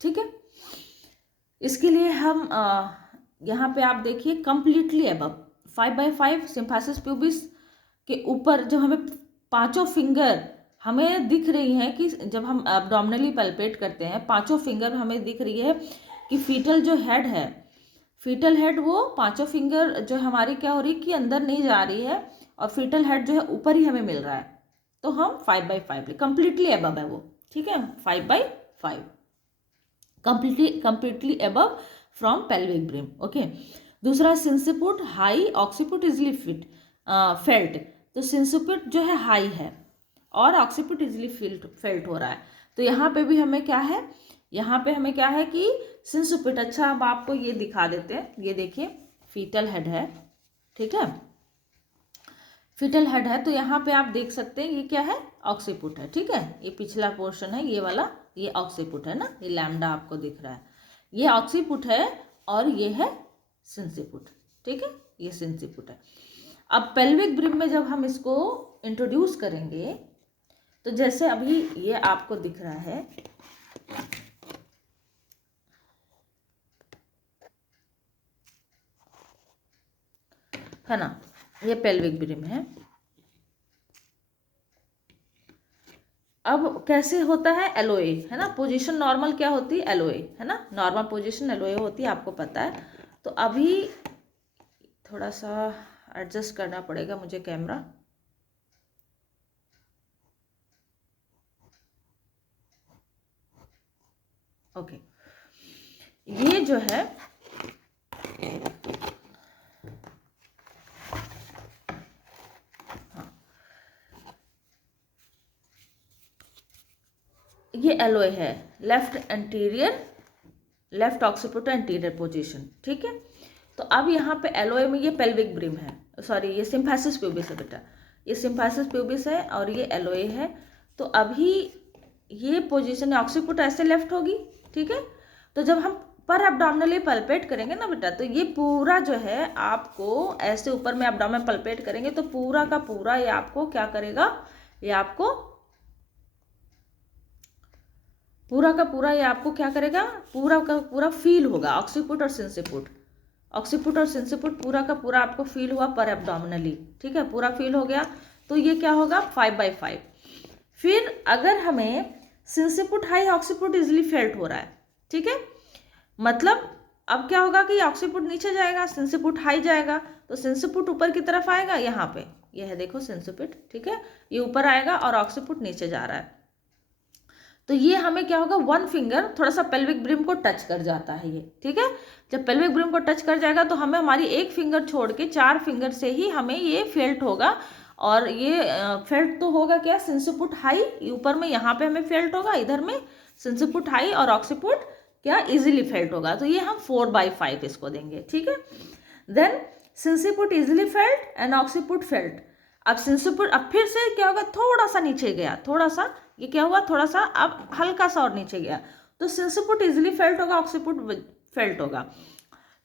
ठीक है, इसके लिए हम यहाँ पे आप देखिए कंप्लीटली अबव 5/5 सिम्फाइसिस प्यूबिस के ऊपर जो हमें 5 फिंगर हमें दिख रही हैं, कि जब हम एब्डोमिनली पल्पेट करते हैं 5 फिंगर हमें दिख रही है कि फीटल जो हेड है, फीटल हेड वो 5 फिंगर जो हमारी क्या हो रही है कि अंदर नहीं जा रही है, और फीटल हेड जो है ऊपर ही हमें मिल रहा है, तो हम 5/5 कंप्लीटली अबव है वो। ठीक है, 5/5 completely above from pelvic brim. Okay, दूसरा सिंसिपुट हाई, ऑक्सीपुट इजली फेल्ट। तो सिंसिपुट जो है हाई है और ऑक्सीपुट इजली फेल्ट हो रहा है, तो यहाँ पे भी हमें क्या है, यहाँ पे हमें क्या है कि सिंसिपुट। अच्छा, अब आपको ये दिखा देते हैं, ये देखिए फीटल हेड है। ठीक है, फीटल हेड है, तो यहाँ पे आप देख सकते हैं ये क्या है, ऑक्सीपुट है। ठीक है, ये पिछला पोर्शन है, ये वाला ये ऑक्सीपुट है ना, ये लैम्डा आपको दिख रहा है, ये ऑक्सीपुट है और ये है सिंसिपुट। ठीक है, ये सिंसिपुट है। अब पेल्विक ब्रिम में जब हम इसको इंट्रोड्यूस करेंगे, तो जैसे अभी ये आपको दिख रहा है ना, ये पेल्विक ब्रिम है। अब कैसे होता है, एलोए है ना, पोजीशन नॉर्मल क्या होती है, एलोए है ना, नॉर्मल पोजीशन एलोए होती है, आपको पता है। तो अभी थोड़ा सा एडजस्ट करना पड़ेगा मुझे कैमरा। ओके, ये जो है ये एलओए है, लेफ्ट ऑक्सीपिट एंटीरियर पोजीशन, ठीक है। तो अब यहाँ पे एलओए में ये पेल्विक ब्रिम है, सॉरी ये सिम्फाइसिस प्यूबिस है बेटा, ये सिम्फाइसिस प्यूबिस है और ये एलओए है। तो अभी ये पोजीशन ऑक्सीपिट ऐसे लेफ्ट होगी, ठीक है। तो जब हम पर एब्डोमिनली पल्पेट करेंगे ना बेटा, तो ये पूरा जो है आपको ऐसे ऊपर में एब्डोमिन पल्पेट करेंगे तो पूरा का पूरा ये आपको क्या करेगा, ये आपको पूरा का पूरा ये आपको क्या करेगा, पूरा का पूरा फील होगा ऑक्सीपिट और सिंसिपिट, ऑक्सीपिट और सिंसिपिट पूरा का पूरा आपको फील हुआ पर एब्डोमिनली, ठीक है, पूरा फील हो गया। तो ये क्या होगा 5/5। फिर अगर हमें सिंसिपिट हाई ऑक्सीपिट इजिली फेल्ट हो रहा है, ठीक है, मतलब अब क्या होगा कि ऑक्सीपिट नीचे जाएगा, सिंसिपिट हाई जाएगा, तो सिंसिपिट ऊपर की तरफ आएगा, यहाँ पे ये है देखो सिंसिपिट, ठीक है, ये ऊपर आएगा और ऑक्सीपिट नीचे जा रहा है। तो ये हमें क्या होगा, वन फिंगर थोड़ा सा पेल्विक ब्रिम को टच कर जाता है ये, ठीक है। जब पेल्विक ब्रिम को टच कर जाएगा तो हमें हमारी एक फिंगर छोड़ के 4 फिंगर से ही हमें ये फेल्ट होगा। और ये फेल्ट तो होगा क्या, सिंसिपिट हाई ऊपर में, यहाँ पे हमें फेल्ट होगा, इधर में सिंसिपिट हाई और ऑक्सीपिट क्या इजीली फेल्ट होगा। तो ये हम 4/5 इसको देंगे, ठीक है। Then sinciput easily felt and occiput felt. अब सिंसिपिट अब फिर से क्या होगा, थोड़ा सा नीचे गया, थोड़ा सा ये क्या हुआ, थोड़ा सा अब हल्का सा और नीचे गया, तो सिंसिपिट इजीली फेल्ट होगा, ऑक्सीपिट फेल्ट होगा।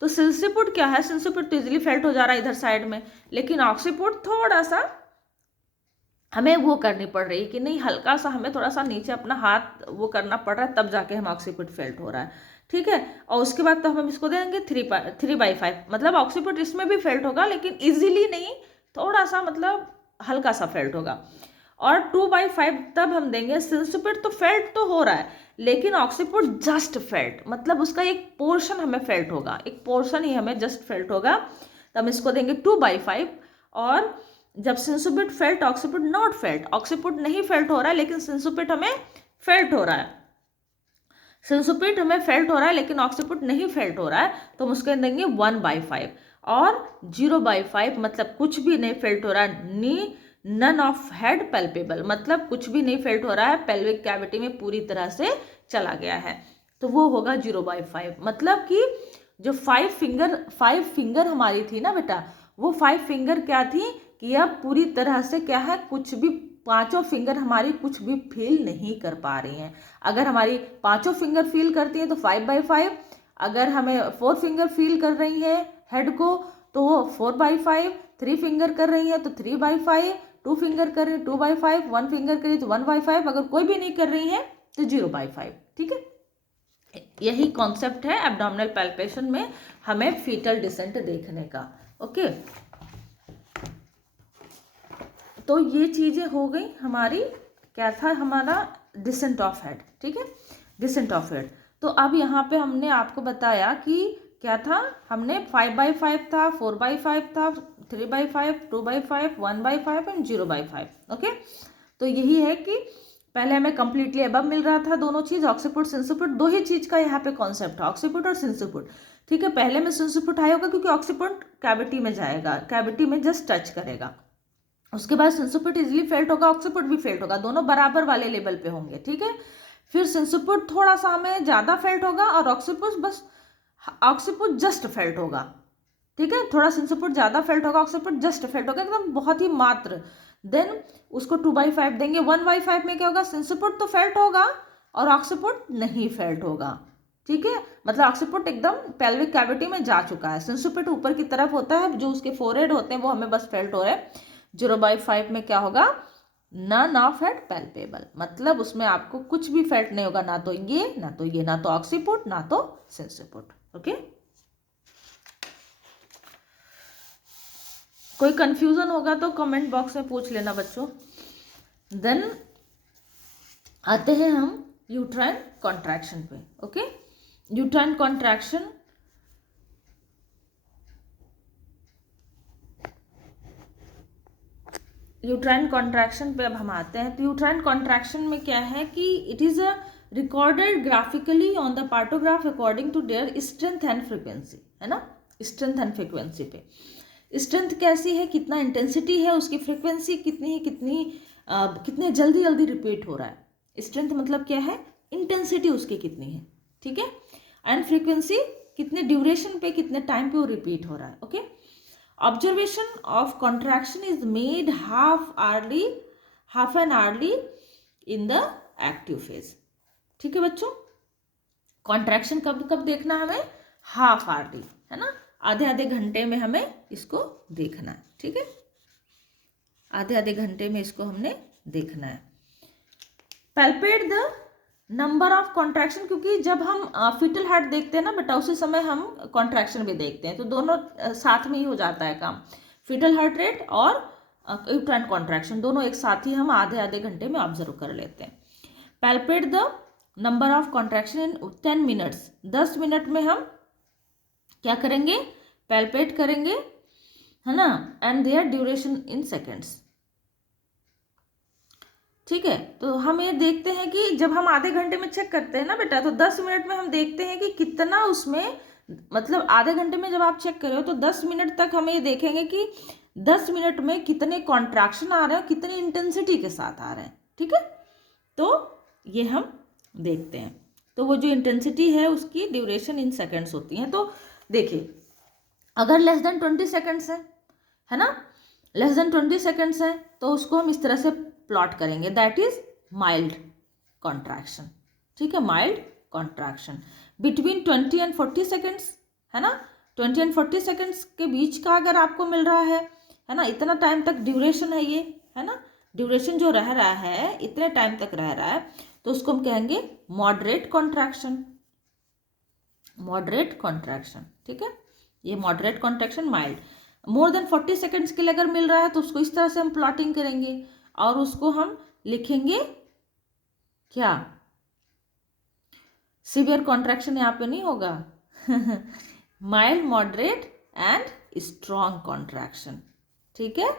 तो सिंसिपिट क्या है, सिंसिपिट तो इजीली फेल्ट हो जा रहा है इधर साइड में, लेकिन ऑक्सीपिट थोड़ा सा हमें वो करनी पड़ रही कि नहीं, हल्का सा हमें थोड़ा सा नीचे अपना हाथ वो करना पड़ रहा है, तब जाके हम ऑक्सीपिट फेल्ट हो रहा है, ठीक है। और उसके बाद तो हम इसको देंगे 3/5, मतलब ऑक्सीपिट इसमें भी फेल्ट होगा लेकिन इजीली नहीं, थोड़ा सा मतलब हल्का सा फेल्ट होगा। और 2/5 तब हम देंगे, सिंसिपिट तो फेल्ट तो हो रहा है लेकिन ऑक्सीपिट जस्ट फेल्ट, मतलब उसका एक पोर्शन हमें फेल्ट होगा, एक पोर्शन ही हमें जस्ट फेल्ट होगा, तो हम इसको देंगे 2/5। और जब सिंसिपिट फेल्ट ऑक्सीपिट नॉट फेल्ट, ऑक्सीपिट नहीं फेल्ट हो रहा है लेकिन सिंसिपिट हमें फेल्ट हो रहा है, सिंसिपिट हमें फेल्ट हो रहा है लेकिन ऑक्सीपिट नहीं फेल्ट हो रहा है, तो हम उसके देंगे 1/5। और 0/5 मतलब कुछ भी नहीं फेल्ट हो रहा है, नी नन ऑफ हेड पेल्पेबल, मतलब कुछ भी नहीं फेल्ट हो रहा है, पेल्विक कैविटी में पूरी तरह से चला गया है, तो वो होगा 0/5। मतलब कि जो 5 फिंगर हमारी थी ना बेटा, वो 5 फिंगर क्या थी कि अब पूरी तरह से क्या है, कुछ भी 5 फिंगर हमारी कुछ भी फील नहीं कर पा रही हैं। अगर हमारी 5 फिंगर फील करती है तो 5/5, अगर हमें 4 फिंगर फील कर रही है हेड को तो वो 4/5, 3 फिंगर कर रही है तो 3/5, 2 फिंगर कर रही है 2/5, 1 फिंगर कर रही है तो 1/5, अगर कोई भी नहीं कर रही है तो 0/5, ठीक है। यही कॉन्सेप्ट है एब्डोमिनल पैल्पेशन में हमें फीटल डिसेंट देखने का, ओके। तो ये चीजें हो गई हमारी, क्या था हमारा डिसेंट ऑफ हेड, ठीक है, डिसेंट ऑफ हेड। तो अब यहाँ पे हमने आपको बताया कि क्या था, हमने 5/5 था, 4/5 था, 3/5, 2/5, 1/5 एंड 0/5, ओके। तो यही है कि पहले हमें कंप्लीटली अबव मिल रहा था दोनों चीज, ऑक्सीपिट सिंसिपिट, दो ही चीज का यहाँ पे कॉन्सेप्ट है, ऑक्सीपिट और सिंसिपिट, ठीक है। पहले में सिंसिपिट हाई होगा क्योंकि ऑक्सीपिट कैविटी में जाएगा, कैविटी में जस्ट टच करेगा, उसके बाद सिंसिपिट इजीली फेल्ट होगा, ऑक्सीपिट भी फेल्ट होगा, दोनों बराबर वाले लेवल पे होंगे, ठीक है। फिर सिंसिपिट थोड़ा सा हमें ज़्यादा फेल्ट होगा और ऑक्सीपिट जस्ट फेल्ट होगा, ठीक है, थोड़ा सिंसिपिट ज़्यादा फेल्ट होगा, ऑक्सीपिट जस्ट फेल्ट होगा, एकदम बहुत ही मात्र। देन उसको 2/5 देंगे। 1/5 में क्या होगा, सिंसिपिट तो फेल्ट होगा और ऑक्सीपिट नहीं फेल्ट होगा, ठीक है, मतलब ऑक्सीपिट एकदम पेल्विक कैविटी में जा चुका है, सिंसिपिट ऊपर की तरफ होता है, जो उसके फोरहेड होते हैं वो हमें बस फेल्ट हो रहे हैं। 0/5 में क्या होगा, नन ऑफ हेड पैल्पेबल, मतलब उसमें आपको कुछ भी फेल्ट नहीं होगा, ना तो ये ना तो ये, ना तो ऑक्सीपिट ना तो सिंसिपिट, ओके। कोई कंफ्यूजन होगा तो कमेंट बॉक्स में पूछ लेना बच्चों। देन आते हैं हम यूट्राइन कॉन्ट्रैक्शन पे, okay. Uterine contraction, uterine contraction पे अब हम आते हैं। तो यूट्राइन कॉन्ट्रैक्शन में क्या है कि it is a recorded graphically on the partograph according to their strength and frequency, है ना, स्ट्रेंथ एंड फ्रिक्वेंसी पे। स्ट्रेंथ कैसी है, कितना इंटेंसिटी है उसकी, फ्रिक्वेंसी कितनी है, कितने जल्दी जल्दी रिपीट हो रहा है। स्ट्रेंथ मतलब क्या है, इंटेंसिटी उसकी कितनी है, ठीक है, एंड फ्रीक्वेंसी कितने ड्यूरेशन पे, कितने टाइम पे वो रिपीट हो रहा है। Okay, observation of contraction is made half an hourly in the active phase. ठीक है बच्चों, कॉन्ट्रैक्शन कब कब देखना हमें, हाफ आवरली, है ना, आधे आधे घंटे में हमें इसको देखना है। ठीक है, आधे आधे घंटे में इसको हमने देखना है। Palpate the number of contraction, क्योंकि जब हम फीटल हार्ट देखते हैं ना बेटा, उसी समय हम कॉन्ट्रैक्शन भी देखते हैं, तो दोनों साथ में ही हो जाता है काम। फीटल हार्ट रेट और यूट्राइन कॉन्ट्रैक्शन दोनों एक साथ ही हम आधे आधे घंटे में ऑब्जर्व कर लेते हैं। Palpate the number of contraction in 10 minutes, 10 minute में हम क्या करेंगे, पैल्पेट करेंगे, है ना, and their duration in seconds. ठीक है, तो हम ये देखते हैं कि जब हम आधे घंटे में चेक करते हैं ना बेटा, तो 10 मिनट में हम देखते हैं कि कितना उसमें, मतलब आधे घंटे में जब आप चेक कर रहे हो तो 10 मिनट तक हम ये देखेंगे कि 10 मिनट में कितने कॉन्ट्रैक्शन आ रहे हैं, कितनी इंटेंसिटी के साथ आ रहे हैं। ठीक है, तो ये हम देखते हैं। तो वो जो इंटेंसिटी है उसकी ड्यूरेशन इन सेकेंड्स होती है। तो देखिए, अगर लेस देन 20 सेकेंड्स है ना, लेस देन 20 सेकेंड्स है, तो उसको हम इस तरह से प्लॉट करेंगे, दैट इज माइल्ड कॉन्ट्रैक्शन। ठीक है, mild contraction between 20 and 40 seconds, है ना, 20 एंड 40 सेकेंड्स के बीच का अगर आपको मिल रहा है ना, इतना टाइम तक ड्यूरेशन है ये, है ना, ड्यूरेशन जो रह रहा है, इतने टाइम तक रह रहा है, तो उसको हम कहेंगे मॉडरेट कॉन्ट्रैक्शन, मॉडरेट कॉन्ट्रैक्शन। ठीक है, ये moderate contraction, mild. More than 40 seconds के लिए अगर मिल रहा है तो उसको इस तरह से हम प्लॉटिंग करेंगे और उसको हम लिखेंगे क्या, सीवियर कॉन्ट्रैक्शन यहाँ पे नहीं होगा mild, moderate and strong contraction. ठीक है,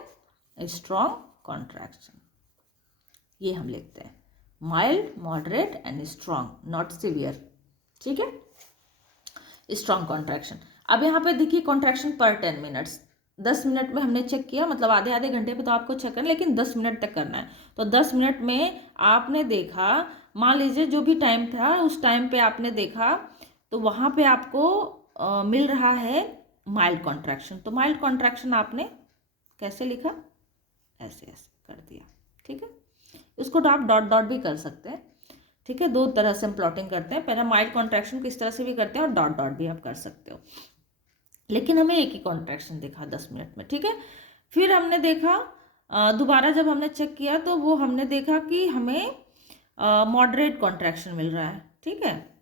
स्ट्रॉन्ग कॉन्ट्रैक्शन ये हम लिखते हैं, mild, moderate and strong, not severe. ठीक है, स्ट्रॉन्ग कॉन्ट्रैक्शन। अब यहाँ पे देखिए कॉन्ट्रैक्शन पर 10 मिनट्स, 10 मिनट में हमने चेक किया, मतलब आधे आधे घंटे पे तो आपको चेक करना, लेकिन 10 मिनट तक करना है। तो 10 मिनट में आपने देखा, मान लीजिए जो भी टाइम था उस टाइम पे आपने देखा, तो वहाँ पे आपको मिल रहा है माइल्ड कॉन्ट्रैक्शन। तो माइल्ड कॉन्ट्रैक्शन आपने कैसे लिखा, ऐसे ऐसे कर दिया। ठीक है, उसको तो आप डॉट डॉट भी कर सकते हैं। ठीक है, दो तरह से हम प्लॉटिंग करते हैं, पहले माइल्ड कॉन्ट्रैक्शन को इस तरह से भी करते हैं और डॉट डॉट भी आप कर सकते हो, लेकिन हमें एक ही कॉन्ट्रैक्शन दिखा 10 मिनट में। ठीक है, फिर हमने देखा दोबारा जब हमने चेक किया तो वो हमने देखा कि हमें मॉडरेट कॉन्ट्रैक्शन मिल रहा है। ठीक है,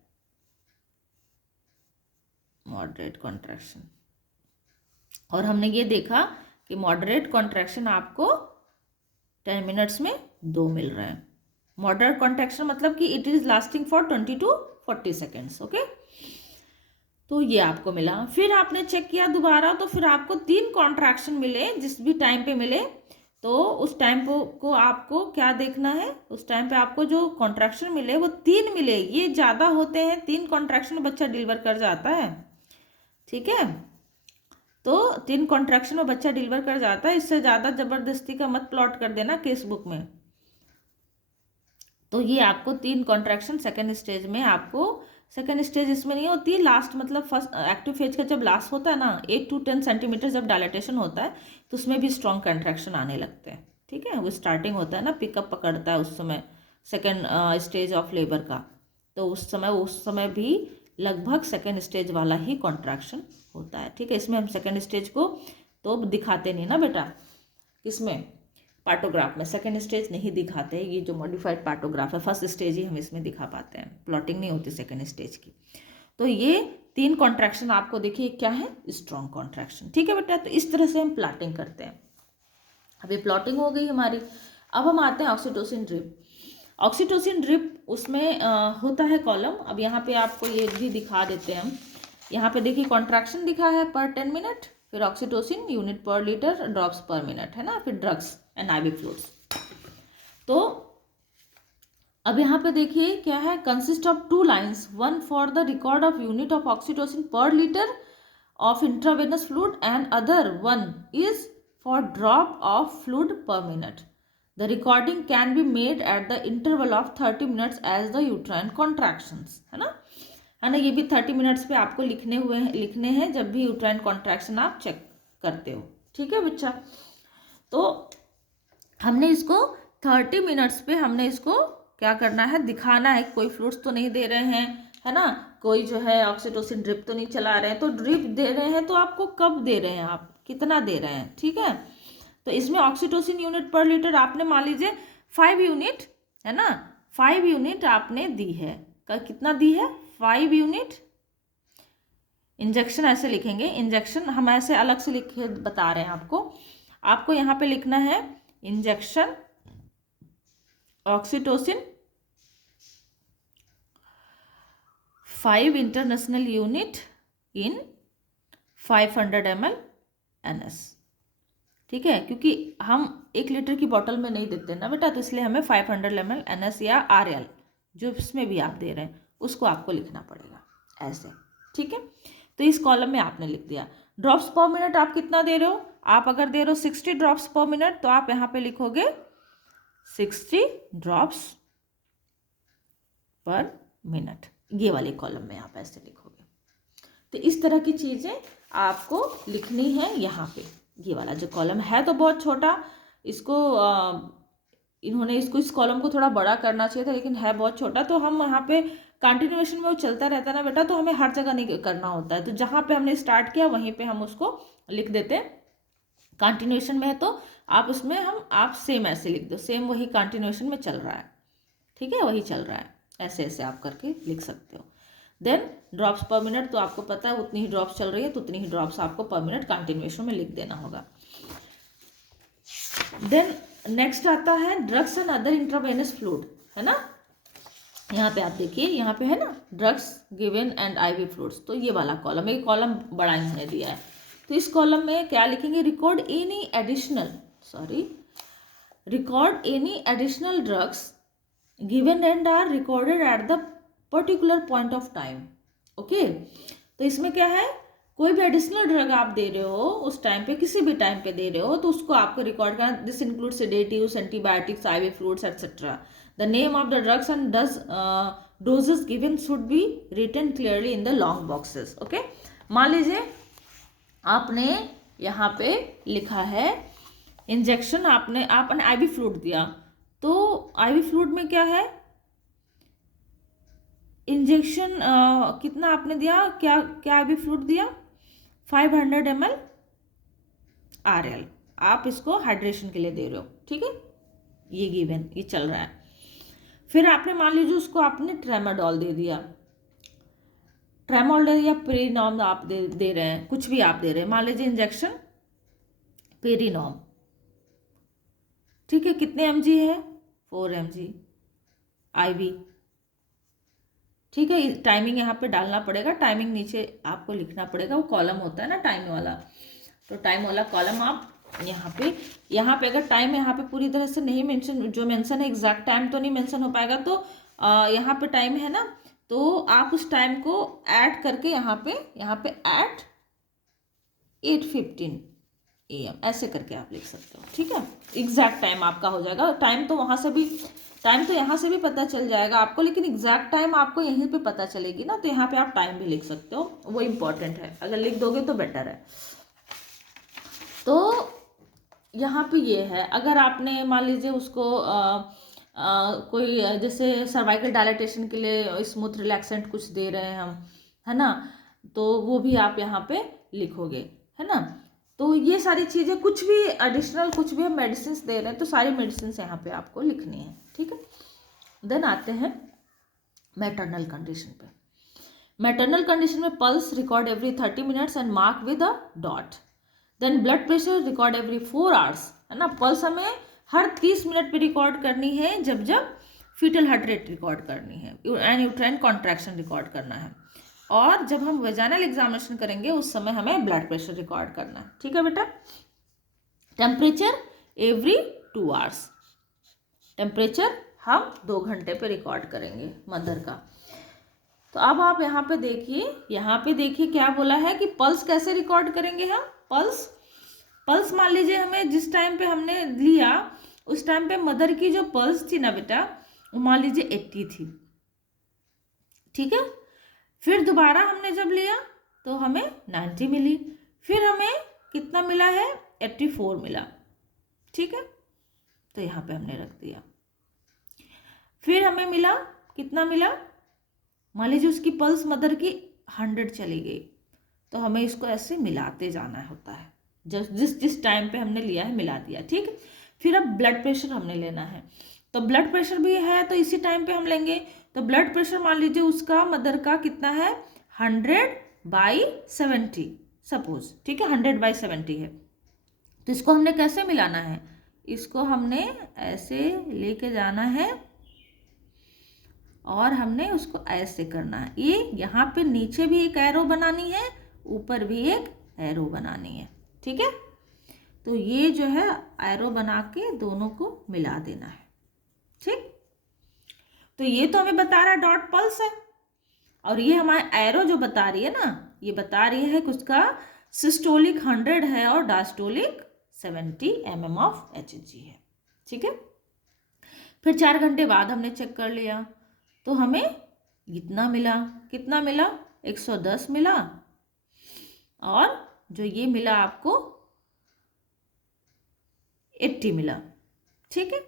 मॉडरेट कॉन्ट्रैक्शन, और हमने ये देखा कि मॉडरेट कॉन्ट्रैक्शन आपको 10 मिनट्स में 2 मिल रहे हैं। मॉडरेट कॉन्ट्रैक्शन मतलब कि it is lasting for 20 to 40 seconds. Okay, तो ये आपको मिला। फिर आपने चेक किया दोबारा, तो फिर आपको 3 कॉन्ट्रैक्शन मिले, जिस भी टाइम पे मिले, तो उस टाइम को आपको क्या देखना है, उस टाइम पे आपको जो कॉन्ट्रैक्शन मिले वो 3 मिले। ये ज़्यादा होते हैं, 3 कॉन्ट्रैक्शन बच्चा डिलीवर कर जाता है। ठीक है, तो 3 कॉन्ट्रैक्शन में बच्चा डिलीवर कर जाता है, इससे ज़्यादा ज़बरदस्ती का मत प्लॉट कर देना केस बुक में। तो ये आपको 3 कॉन्ट्रैक्शन सेकेंड स्टेज में, आपको सेकेंड स्टेज इसमें नहीं होती है, लास्ट मतलब फर्स्ट एक्टिव फेज का जब लास्ट होता है ना, 8 to 10 सेंटीमीटर जब डायलेटेशन होता है, तो उसमें भी स्ट्रॉन्ग कॉन्ट्रैक्शन आने लगते हैं। ठीक है, वो स्टार्टिंग होता है ना, पिकअप पकड़ता है उस समय सेकेंड स्टेज ऑफ लेबर का, तो उस समय भी लगभग सेकेंड स्टेज वाला ही कॉन्ट्रैक्शन होता है। ठीक है, इसमें हम सेकेंड स्टेज को तो दिखाते नहीं ना बेटा, किसमें, पार्टोग्राफ में सेकेंड स्टेज नहीं दिखाते। ये जो मॉडिफाइड पार्टोग्राफ है, फर्स्ट स्टेज ही हम इसमें दिखा पाते हैं, प्लॉटिंग नहीं होती सेकेंड स्टेज की। तो ये 3 कॉन्ट्रैक्शन आपको देखिए क्या है, स्ट्रॉन्ग कॉन्ट्रैक्शन। ठीक है बेटा, तो इस तरह से हम प्लॉटिंग करते हैं। अभी प्लॉटिंग हो गई हमारी, अब हम आते हैं ऑक्सीटोसिन ड्रिप। ऑक्सीटोसिन ड्रिप उसमें होता है कॉलम। अब यहाँ पे आपको ये भी दिखा देते हैं हम। यहाँ पे देखिए कॉन्ट्रैक्शन दिखा है पर 10 मिनट, फिर ऑक्सीटोसिन यूनिट पर लीटर, ड्रॉप्स पर मिनट, है ना, फिर ड्रग्स एंड IV फ्लूइड्स। तो अब यहाँ पे देखिए क्या है, consist of 2 lines, one for the record of unit of oxytocin पर litre of intravenous fluid and other one is for drop of fluid per minute. The recording can be made at the interval of 30 minutes as the uterine contractions, है ना, ये भी 30 minutes पे आपको लिखने हैं जब भी यूट्राइन कॉन्ट्रैक्शन आप चेक करते हो, ठीक है बच्चा। तो हमने इसको 30 मिनट्स पे हमने इसको क्या करना है, दिखाना है, कोई फ्लूइड्स तो नहीं दे रहे हैं, है ना, कोई जो है ऑक्सीटोसिन ड्रिप तो नहीं चला रहे हैं, तो ड्रिप दे रहे हैं तो आपको कब दे रहे हैं, आप कितना दे रहे हैं, ठीक है। तो इसमें ऑक्सीटोसिन यूनिट पर लीटर आपने मान लीजिए 5 यूनिट, है ना, 5 यूनिट आपने दी है, कितना दी है, 5 यूनिट। इंजेक्शन ऐसे लिखेंगे, इंजेक्शन हम ऐसे अलग से लिख के बता रहे हैं आपको यहाँ पे लिखना है injection oxytocin 5 international unit in 500 ml NS, ठीक है, क्योंकि हम 1 लीटर की बोतल में नहीं देते ना बेटा, तो इसलिए हमें 500 ml NS या RL जो इसमें भी आप दे रहे हैं उसको आपको लिखना पड़ेगा ऐसे, ठीक है। तो इस कॉलम में आपने लिख दिया। ड्रॉप्स पर मिनट आप कितना दे रहे हो, आप अगर दे रहे हो 60 ड्रॉप्स पर मिनट तो आप यहाँ पे लिखोगे 60 ड्रॉप्स पर मिनट, ये वाले कॉलम में आप ऐसे लिखोगे। तो इस तरह की चीज़ें आपको लिखनी है यहाँ पे। ये वाला जो कॉलम है तो बहुत छोटा, इसको इन्होंने इस कॉलम को थोड़ा बड़ा करना चाहिए था, लेकिन है बहुत छोटा, तो हम यहाँ पे कंटिन्यूएशन में वो चलता रहता है ना बेटा, तो हमें हर जगह नहीं करना होता है, तो जहाँ पे हमने स्टार्ट किया वहीं पे हम उसको लिख देते हैं। कंटिन्यूएशन में है तो आप उसमें आप सेम ऐसे लिख दो, सेम वही कंटिन्यूएशन में चल रहा है, ठीक है, वही चल रहा है, ऐसे ऐसे आप करके लिख सकते हो। देन ड्रॉप्स पर मिनट तो आपको पता है उतनी ही ड्रॉप्स चल रही है तो उतनी ही ड्रॉप्स आपको पर मिनट कंटिन्यूएशन में लिख देना होगा। देन नेक्स्ट आता है drugs and other intravenous fluid, है ना, यहाँ पे आप देखिए, यहाँ पे है ना drugs given and IV fluids, तो ये वाला कॉलम, एक कॉलम बड़ा इन्होंने दिया है, तो इस कॉलम में क्या लिखेंगे, record any additional drugs given and are recorded at the particular point of time, okay. तो इसमें क्या है, कोई भी एडिशनल ड्रग आप दे रहे हो उस टाइम पे, किसी भी टाइम पे दे रहे हो तो उसको आपको रिकॉर्ड करना। This include sedatives, antibiotics, IV fluids etcetera. The name of the drugs and doses given should be written clearly in the long boxes, okay. मान लीजिए आपने यहाँ पे लिखा है इंजेक्शन, आपने IV फ्लूइड दिया, तो IV फ्लूइड में क्या है, इंजेक्शन कितना आपने दिया, क्या IV फ्लूइड दिया, 500 ml RL, आप इसको हाइड्रेशन के लिए दे रहे हो, ठीक है, ये गिवन, ये चल रहा है। फिर आपने मान लीजिए उसको आपने ट्रेमाडोल दे दिया, पेरिनॉम आप दे रहे हैं, कुछ भी आप दे रहे हैं, मान लीजिए इंजेक्शन पेरिनॉम, ठीक है, कितने mg है, 4 mg IV, ठीक है। टाइमिंग यहाँ पे डालना पड़ेगा, टाइमिंग नीचे आपको लिखना पड़ेगा, वो कॉलम होता है ना टाइम वाला, तो टाइम वाला कॉलम आप यहाँ पे अगर टाइम यहाँ पे पूरी तरह से नहीं मेंशन, जो मेंशन है एग्जैक्ट टाइम तो नहीं मेंशन हो पाएगा, तो यहाँ पे टाइम है ना, तो आप उस टाइम को ऐड करके यहाँ पे ऐट 8:15 AM ऐसे करके आप लिख सकते हो, ठीक है, एग्जैक्ट टाइम आपका हो जाएगा। टाइम तो यहाँ से भी पता चल जाएगा आपको, लेकिन एग्जैक्ट टाइम आपको यहीं पे पता चलेगी ना, तो यहाँ पे आप टाइम भी लिख सकते हो, वो इम्पोर्टेंट है, अगर लिख दोगे तो बेटर है। तो यहाँ पे ये है, अगर आपने मान लीजिए उसको कोई जैसे सर्वाइकल डायलेटेशन के लिए स्मूथ रिलैक्सेंट कुछ दे रहे हैं हम, है ना, तो वो भी आप यहाँ पे लिखोगे, है ना। तो ये सारी चीज़ें, कुछ भी एडिशनल, कुछ भी हम मेडिसिन दे रहे हैं तो सारी मेडिसिन यहाँ पे आपको लिखनी है, ठीक है। देन आते हैं मैटरनल कंडीशन पे। मैटरनल कंडीशन में pulse record every 30 minutes and mark with a dot. Then blood pressure record every 4 hours, है ना, पल्स हमें हर 30 मिनट पे रिकॉर्ड करनी है, जब फीटल हार्ट रेट रिकॉर्ड करनी है एंड यूट्राइन कॉन्ट्रैक्शन रिकॉर्ड करना है, और जब हम वेजाइनल एग्जामिनेशन करेंगे उस समय हमें ब्लड प्रेशर रिकॉर्ड करना है, ठीक है बेटा। टेम्परेचर एवरी 2 आवर्स, टेम्परेचर हम 2 घंटे पे रिकॉर्ड करेंगे मदर का। तो अब आप यहाँ पे देखिए क्या बोला है कि पल्स कैसे रिकॉर्ड करेंगे हम। पल्स मान लीजिए हमें जिस टाइम पे हमने लिया उस टाइम पे मदर की जो पल्स थी ना बेटा, वो मान लीजिए 80 थी, ठीक है। फिर दोबारा हमने जब लिया तो हमें 90 मिली, फिर हमें कितना मिला है, 84 मिला, ठीक है। तो यहाँ पे हमने रख दिया। फिर हमें मिला, कितना मिला, मान लीजिए उसकी पल्स मदर की 100 चली गई, तो हमें इसको ऐसे मिलाते जाना होता है, जिस जिस टाइम पे हमने लिया है मिला दिया, ठीक है। फिर अब ब्लड प्रेशर हमने लेना है, तो ब्लड प्रेशर भी है तो इसी टाइम पे हम लेंगे। तो ब्लड प्रेशर मान लीजिए उसका मदर का कितना है, 100/70 सपोज, ठीक है, 100/70 है। तो इसको हमने कैसे मिलाना है, इसको हमने ऐसे लेके जाना है और हमने उसको ऐसे करना है। ये यहाँ पे नीचे भी एक एरो बनानी है, ऊपर भी एक एरो बनानी है, ठीक है। तो ये जो है एरो बना के दोनों को मिला देना है, ठीक। तो ये तो हमें बता रहा है डॉट पल्स है, और ये हमारा एरो जो बता रही है ना, ये बता रही है कि उसका सिस्टोलिक 100 है और डायस्टोलिक 70 mm ऑफ Hg है, ठीक है। फिर 4 घंटे बाद हमने चेक कर लिया तो हमें कितना मिला 110 मिला, और जो ये मिला आपको 80 मिला, ठीक है।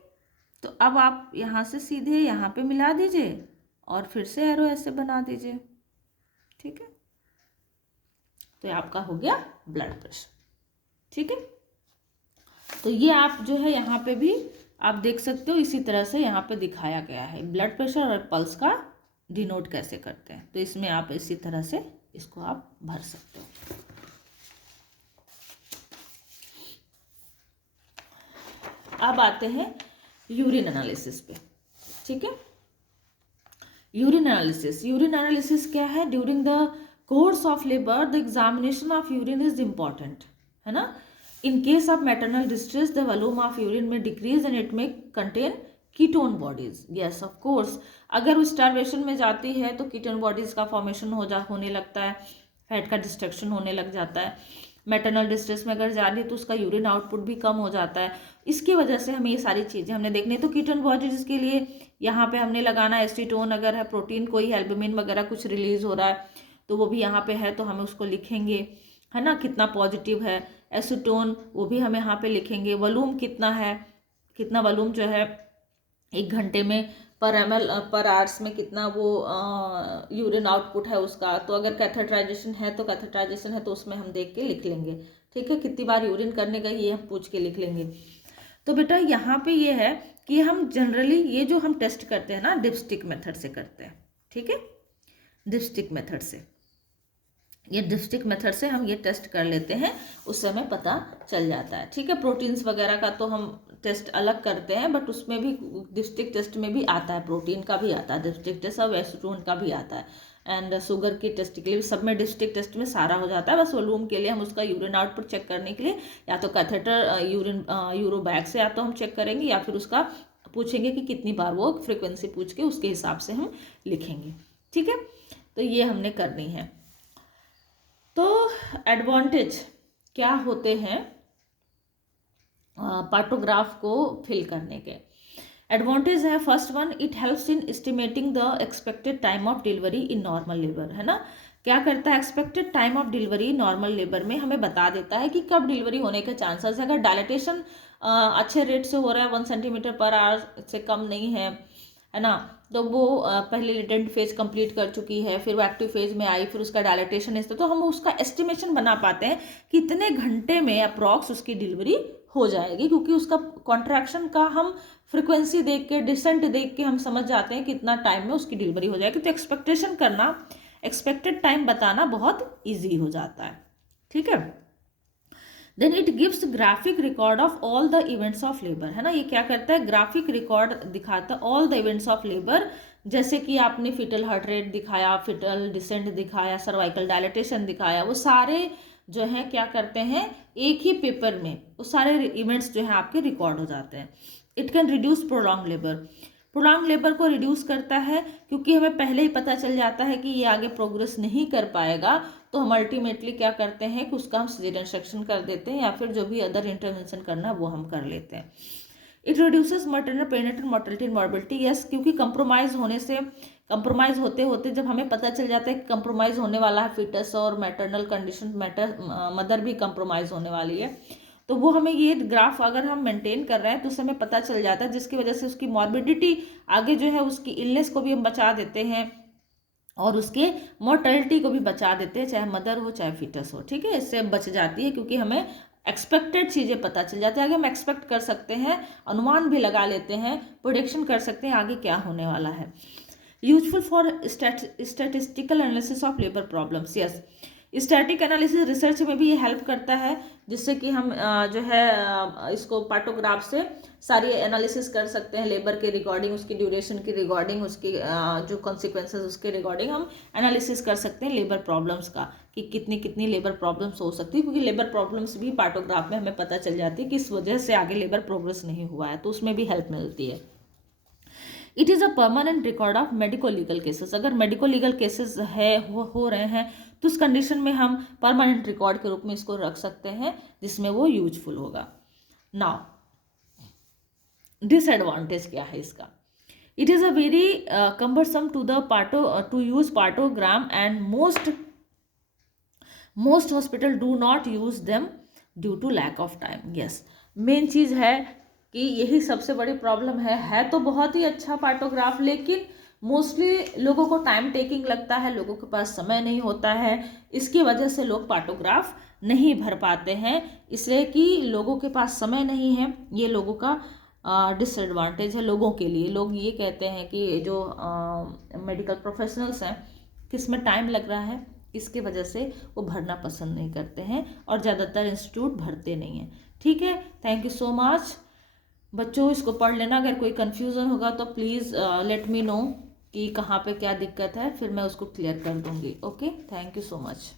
तो अब आप यहाँ से सीधे यहाँ पे मिला दीजिए और फिर से एरो ऐसे बना दीजिए, ठीक है। तो ये आपका हो गया ब्लड प्रेशर, ठीक है। तो ये आप जो है यहाँ पे भी आप देख सकते हो, इसी तरह से यहाँ पे दिखाया गया है ब्लड प्रेशर और पल्स का डिनोट कैसे करते हैं। तो इसमें आप इसी तरह से इसको आप भर सकते हो। अब आते हैं यूरिन एनालिसिस पे, ठीक है। यूरिन एनालिसिस क्या है, during the course of labour the examination of urine is important, है ना। In case of maternal distress the volume of urine में डिक्रीज एंड इट में contain ketone bodies, yes of course. अगर वो starvation में जाती है तो कीटोन बॉडीज का फॉर्मेशन होने लगता है, फैट का डिस्ट्रक्शन होने लग जाता है। मैटरनल डिस्ट्रेस में अगर जा रही है तो उसका यूरिन आउटपुट भी कम हो जाता है। इसकी वजह से हमें ये सारी चीज़ें हमने देखनी है। तो कीटोन बॉडीज के लिए यहाँ पे हमने लगाना एसीटोन, अगर है प्रोटीन कोई एल्बुमिन वगैरह कुछ रिलीज हो रहा है तो वो भी यहाँ पे है, तो हमें उसको लिखेंगे, है ना, कितना पॉजिटिव है। एसीटोन वो भी हमें यहाँ पे लिखेंगे। वॉल्यूम कितना है, कितना वॉल्यूम जो है 1 घंटे में पर ml पर आवर्स में कितना वो यूरिन आउटपुट है उसका। तो अगर कैथेटराइजेशन है तो उसमें हम देख के लिख लेंगे, ठीक है। कितनी बार यूरिन करने का ये हम पूछ के लिख लेंगे। तो बेटा यहाँ पे ये है कि हम जनरली ये जो हम टेस्ट करते हैं ना, डिपस्टिक मेथड से करते हैं, ठीक है। डिपस्टिक मेथड से हम ये टेस्ट कर लेते हैं, उस समय पता चल जाता है, ठीक है। प्रोटीन्स वगैरह का तो हम टेस्ट अलग करते हैं, बट उसमें भी डिपस्टिक टेस्ट में भी आता है, प्रोटीन का भी आता है डिपस्टिक टेस्ट, और एसीटोन का भी आता है, एंड शुगर की टेस्ट के लिए सब में डिपस्टिक टेस्ट में सारा हो जाता है। बस वॉल्यूम के लिए हम उसका यूरिन आउटपुट चेक करने के लिए या तो कैथेटर यूरो बैग से या तो हम चेक करेंगे, या फिर उसका पूछेंगे कि कितनी बार, वो फ्रिक्वेंसी पूछ के उसके हिसाब से हम लिखेंगे, ठीक है। तो ये हमने करनी है। तो एडवांटेज क्या होते हैं पार्टोग्राफ को फिल करने के। एडवांटेज है, first one, it helps in estimating the expected time of delivery in normal labour, है ना। क्या करता है, expected time of delivery normal labour में हमें बता देता है कि कब डिलीवरी होने के चांसेस है। अगर डायलेटेशन अच्छे रेट से हो रहा है, 1 सेंटीमीटर पर आवर से कम नहीं है ना, तो वो पहले लेटेंट फेज कंप्लीट कर चुकी है, फिर वो एक्टिव फेज में आई, फिर उसका डायलेटेशन है, तो हम उसका एस्टिमेशन बना पाते हैं कितने घंटे में अप्रॉक्स उसकी डिलीवरी हो जाएगी, क्योंकि उसका कॉन्ट्रैक्शन का हम फ्रिक्वेंसी देख के, डिसेंट देख के हम समझ जाते हैं कितना टाइम में उसकी डिलीवरी हो जाएगी। तो एक्सपेक्टेशन करना, एक्सपेक्टेड टाइम बताना बहुत ईजी हो जाता है, ठीक है। Then it gives graphic record of all the events of labour, है ना। ये क्या करता है, ग्राफिक रिकॉर्ड दिखाता है all the events of labour, जैसे कि आपने फिटल हार्ट रेट दिखाया, फिटल डिसेंट दिखाया, सर्वाइकल डायलेटेशन दिखाया, वो सारे जो है क्या करते हैं, एक ही पेपर में वो सारे इवेंट्स जो है आपके रिकॉर्ड हो जाते हैं। It can reduce prolong labour. Prolong labour को रिड्यूस करता है, क्योंकि हमें पहले ही पता चल जाता है कि ये आगे प्रोग्रेस नहीं कर पाएगा, तो हम अल्टीमेटली क्या करते हैं कि उसका हम सिजेरियन सेक्शन कर देते हैं, या फिर जो भी अदर इंटरवेंशन करना वो हम कर लेते हैं। It reduces maternal perinatal mortality and morbidity, yes, क्योंकि कंप्रोमाइज होते होते जब हमें पता चल जाता है कि कंप्रोमाइज होने वाला है फिटस और मैटरनल कंडीशन, मदर भी कंप्रोमाइज होने वाली है, तो वो हमें ये ग्राफ अगर हम मेंटेन कर रहे हैं तो उससे हमें पता चल जाता है, जिसकी वजह से उसकी मॉर्बिडिटी आगे जो है उसकी इलनेस को भी हम बचा देते हैं और उसके मोर्टेलिटी को भी बचा देते हैं, चाहे मदर हो चाहे फिटस हो, ठीक है, इससे बच जाती है, क्योंकि हमें एक्सपेक्टेड चीज़ें पता चल जाती है। आगे हम एक्सपेक्ट कर सकते हैं, अनुमान भी लगा लेते हैं, प्रोडिक्शन कर सकते हैं आगे क्या होने वाला है। Useful for statistical analysis of labour problems, yes, static analysis research में भी ये हेल्प करता है, जिससे कि हम जो है इसको पार्टोग्राफ से सारी एनालिसिस कर सकते हैं लेबर के रिगार्डिंग, उसकी ड्यूरेशन की रिगार्डिंग, उसकी जो कॉन्सिक्वेंसेस उसके रिगार्डिंग हम एनालिसिस कर सकते हैं लेबर प्रॉब्लम्स का, कि कितनी कितनी लेबर प्रॉब्लम्स हो सकती है, क्योंकि लेबर प्रॉब्लम्स भी पार्टोग्राफ में हमें पता चल जाती है किस वजह से आगे लेबर प्रोग्रेस नहीं हुआ है, तो उसमें भी हेल्प मिलती है। It is a permanent record of medico legal cases, अगर मेडिको लीगल केसेस है हो रहे हैं तो उस कंडीशन में हम परमानेंट रिकॉर्ड के रूप में इसको रख सकते हैं, जिसमें वो यूजफुल होगा। नाउ डिसएडवांटेज क्या है इसका? It is a very cumbersome to use partogram and most hospital do not use them due to lack of time, yes, main चीज़ है कि यही सबसे बड़ी प्रॉब्लम है तो बहुत ही अच्छा पार्टोग्राफ, लेकिन मोस्टली लोगों को टाइम टेकिंग लगता है, लोगों के पास समय नहीं होता है, इसकी वजह से लोग पार्टोग्राफ नहीं भर पाते हैं, इसलिए कि लोगों के पास समय नहीं है, ये लोगों का डिसएडवांटेज है लोगों के लिए। लोग ये कहते हैं कि जो मेडिकल प्रोफेशनल्स हैं किसमें टाइम लग रहा है, इसके वजह से वो भरना पसंद नहीं करते हैं और ज़्यादातर इंस्टीट्यूट भरते नहीं हैं, ठीक है। थैंक यू सो मच बच्चों, इसको पढ़ लेना, अगर कोई कन्फ्यूज़न होगा तो प्लीज़ लेट मी नो कि कहाँ पे क्या दिक्कत है, फिर मैं उसको क्लियर कर दूँगी। Okay, thank you so much.